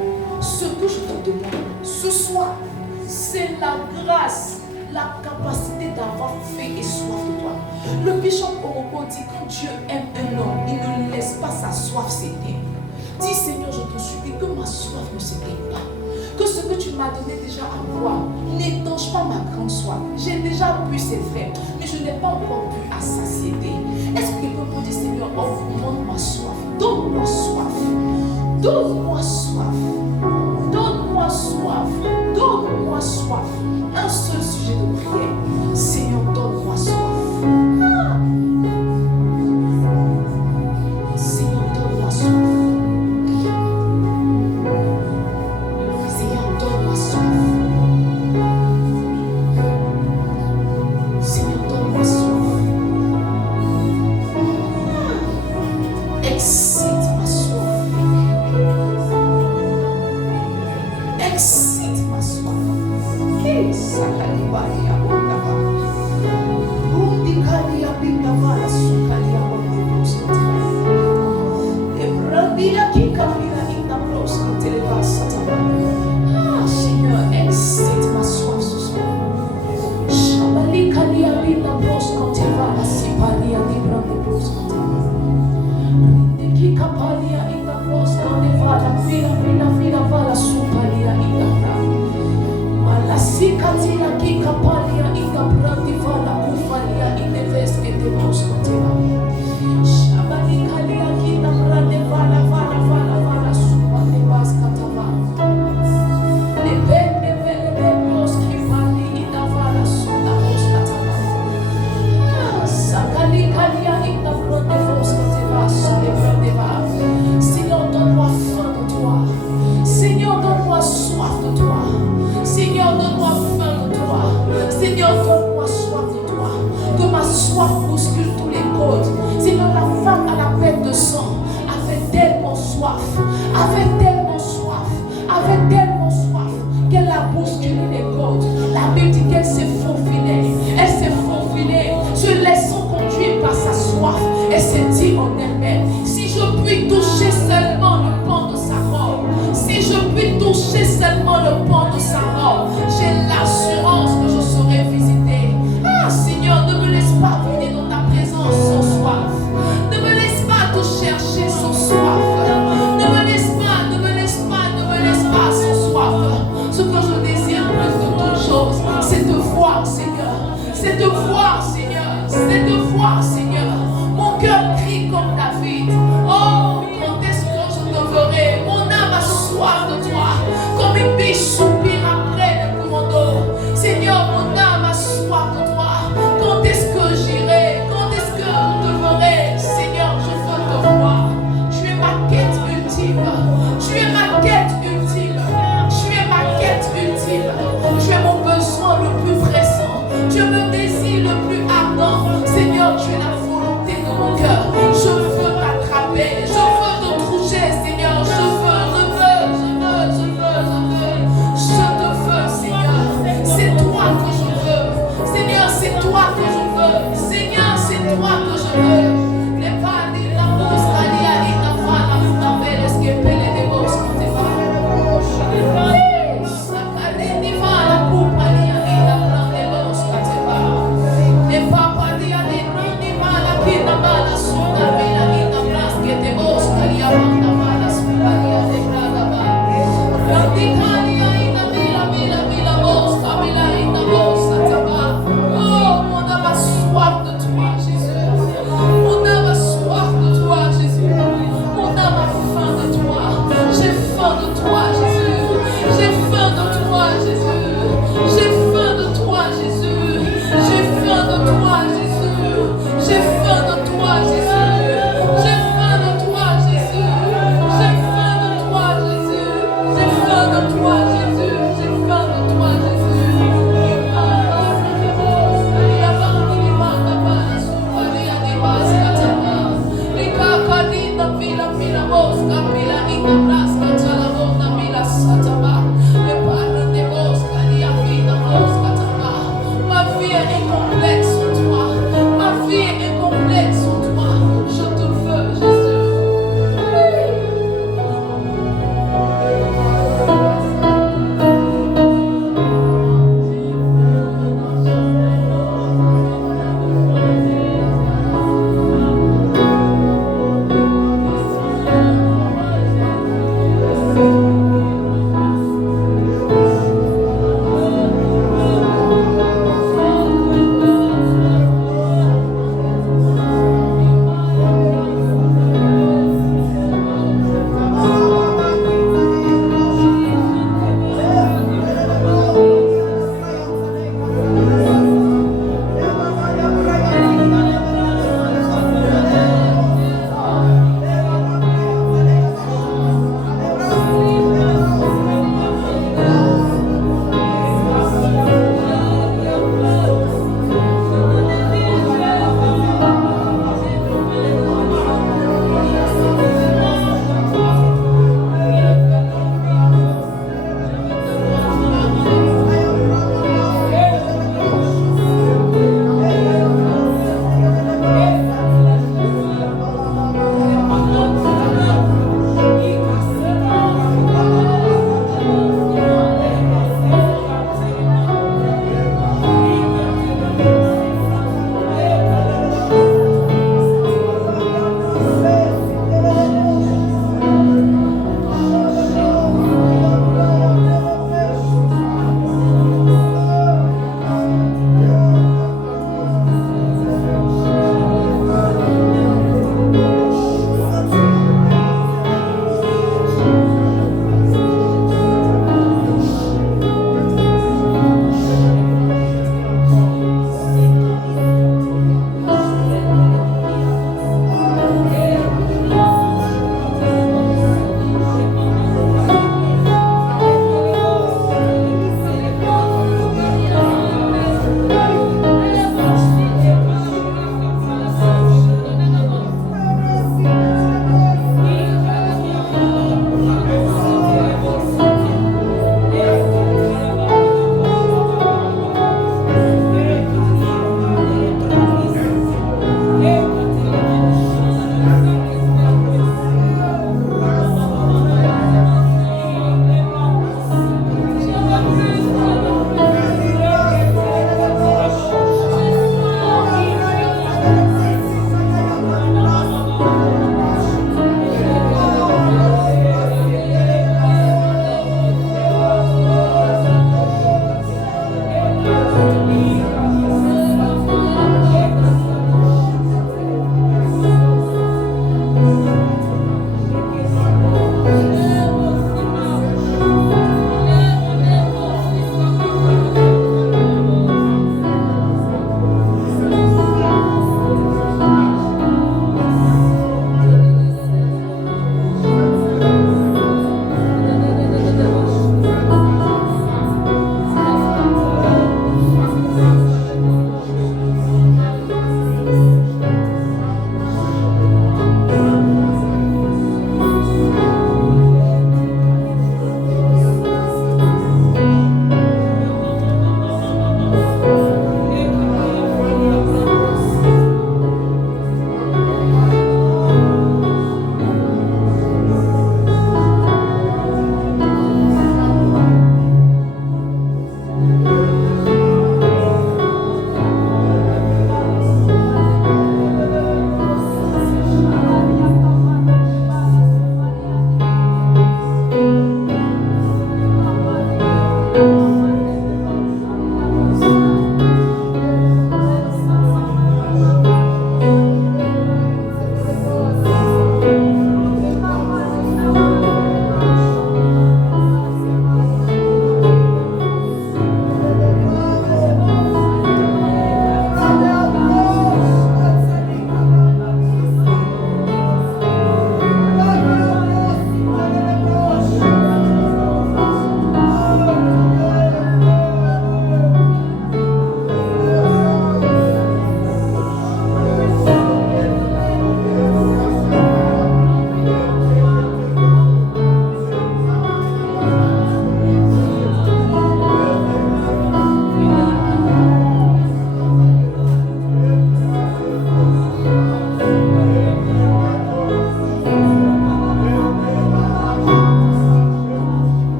Ce que je te demande ce soir, c'est la grâce, la capacité d'avoir faim et soif de toi. Le bishop Orobo dit, quand Dieu aime un homme, il ne laisse pas sa soif s'éteindre. Dis Seigneur, je te supplie que ma soif ne s'éteigne pas. Que ce que tu m'as donné déjà à boire n'étanche pas ma grande soif. J'ai déjà bu, c'est vrai, mais je n'ai pas encore bu à satiété. Est-ce que quelqu'un peut dire, Seigneur, augmente ma soif, donne-moi soif, donne-moi soif, donne-moi soif, donne-moi soif. Un seul sujet de prière. Seigneur, donne-moi soif. Seigneur, donne-moi soif. Seigneur, donne-moi soif. Seigneur, donne-moi soif. Excite ma soif. Excite ma soif. Sakalibaria Bondava. Rundikalia Bindavara Sukalia Bondavosata. Ebrandila Kikavira Indavroska Televasata. Ah, Seigneur, excite ma soif ce soir. Shabalikalia Bindavroska Televara Sipalia Librandavroska Televara. Kikapalia Indavroska Televara. Vila Vala Supalia Indavra. La sikatila kikapalia ikabradivala kufalia ineveske de moskotela. Shabalikalia kitabradevala vala supa de baskatava. Lebende vele moski fali inavala suda moskatava. Sakalikalia ikabradevoskateva celebradeva. Seigneur, donne-moi faim de toi. Seigneur, donne-moi soif de toi. Seigneur, donne-moi faim de toi. Seigneur, donne-moi soif de toi. Que ma soif bouscule tous les côtes. Seigneur, la femme à la perte de sang avait tellement soif, qu'elle a bousculé les côtes. La Bible dit qu'elle s'est faufilée, se laissant conduire par sa soif. Elle s'est dit en elle-même, si je puis toucher seulement le pan de sa robe, si je puis toucher seulement le pan de sa robe, j'ai l'assurance que je serai visitée. Ah Seigneur, ne me laisse pas venir dans ta présence sans soif. Ne me laisse pas te chercher sans soif. Ne me laisse pas sans soif. Ce que je désire plus de toutes choses, c'est te voir, Seigneur. C'est te voir, Seigneur. C'est te voir, Seigneur. Mon cœur crie comme David. Oh, quand est-ce que je te verrai? Mon âme a soif de toi, comme une biche soupire après le courant d'eau. Seigneur, mon âme a soif de toi. Quand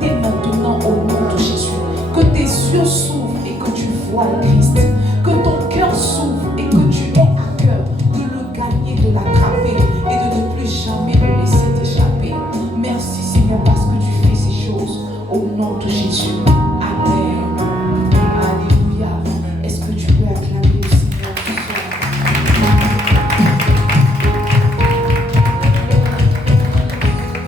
dès maintenant au nom de Jésus. Que tes yeux s'ouvrent et que tu vois le Christ. Que ton cœur s'ouvre et que tu aies à cœur de le gagner, de l'attraper et de ne plus jamais le laisser t'échapper. Merci Seigneur parce que tu fais ces choses au nom de Jésus.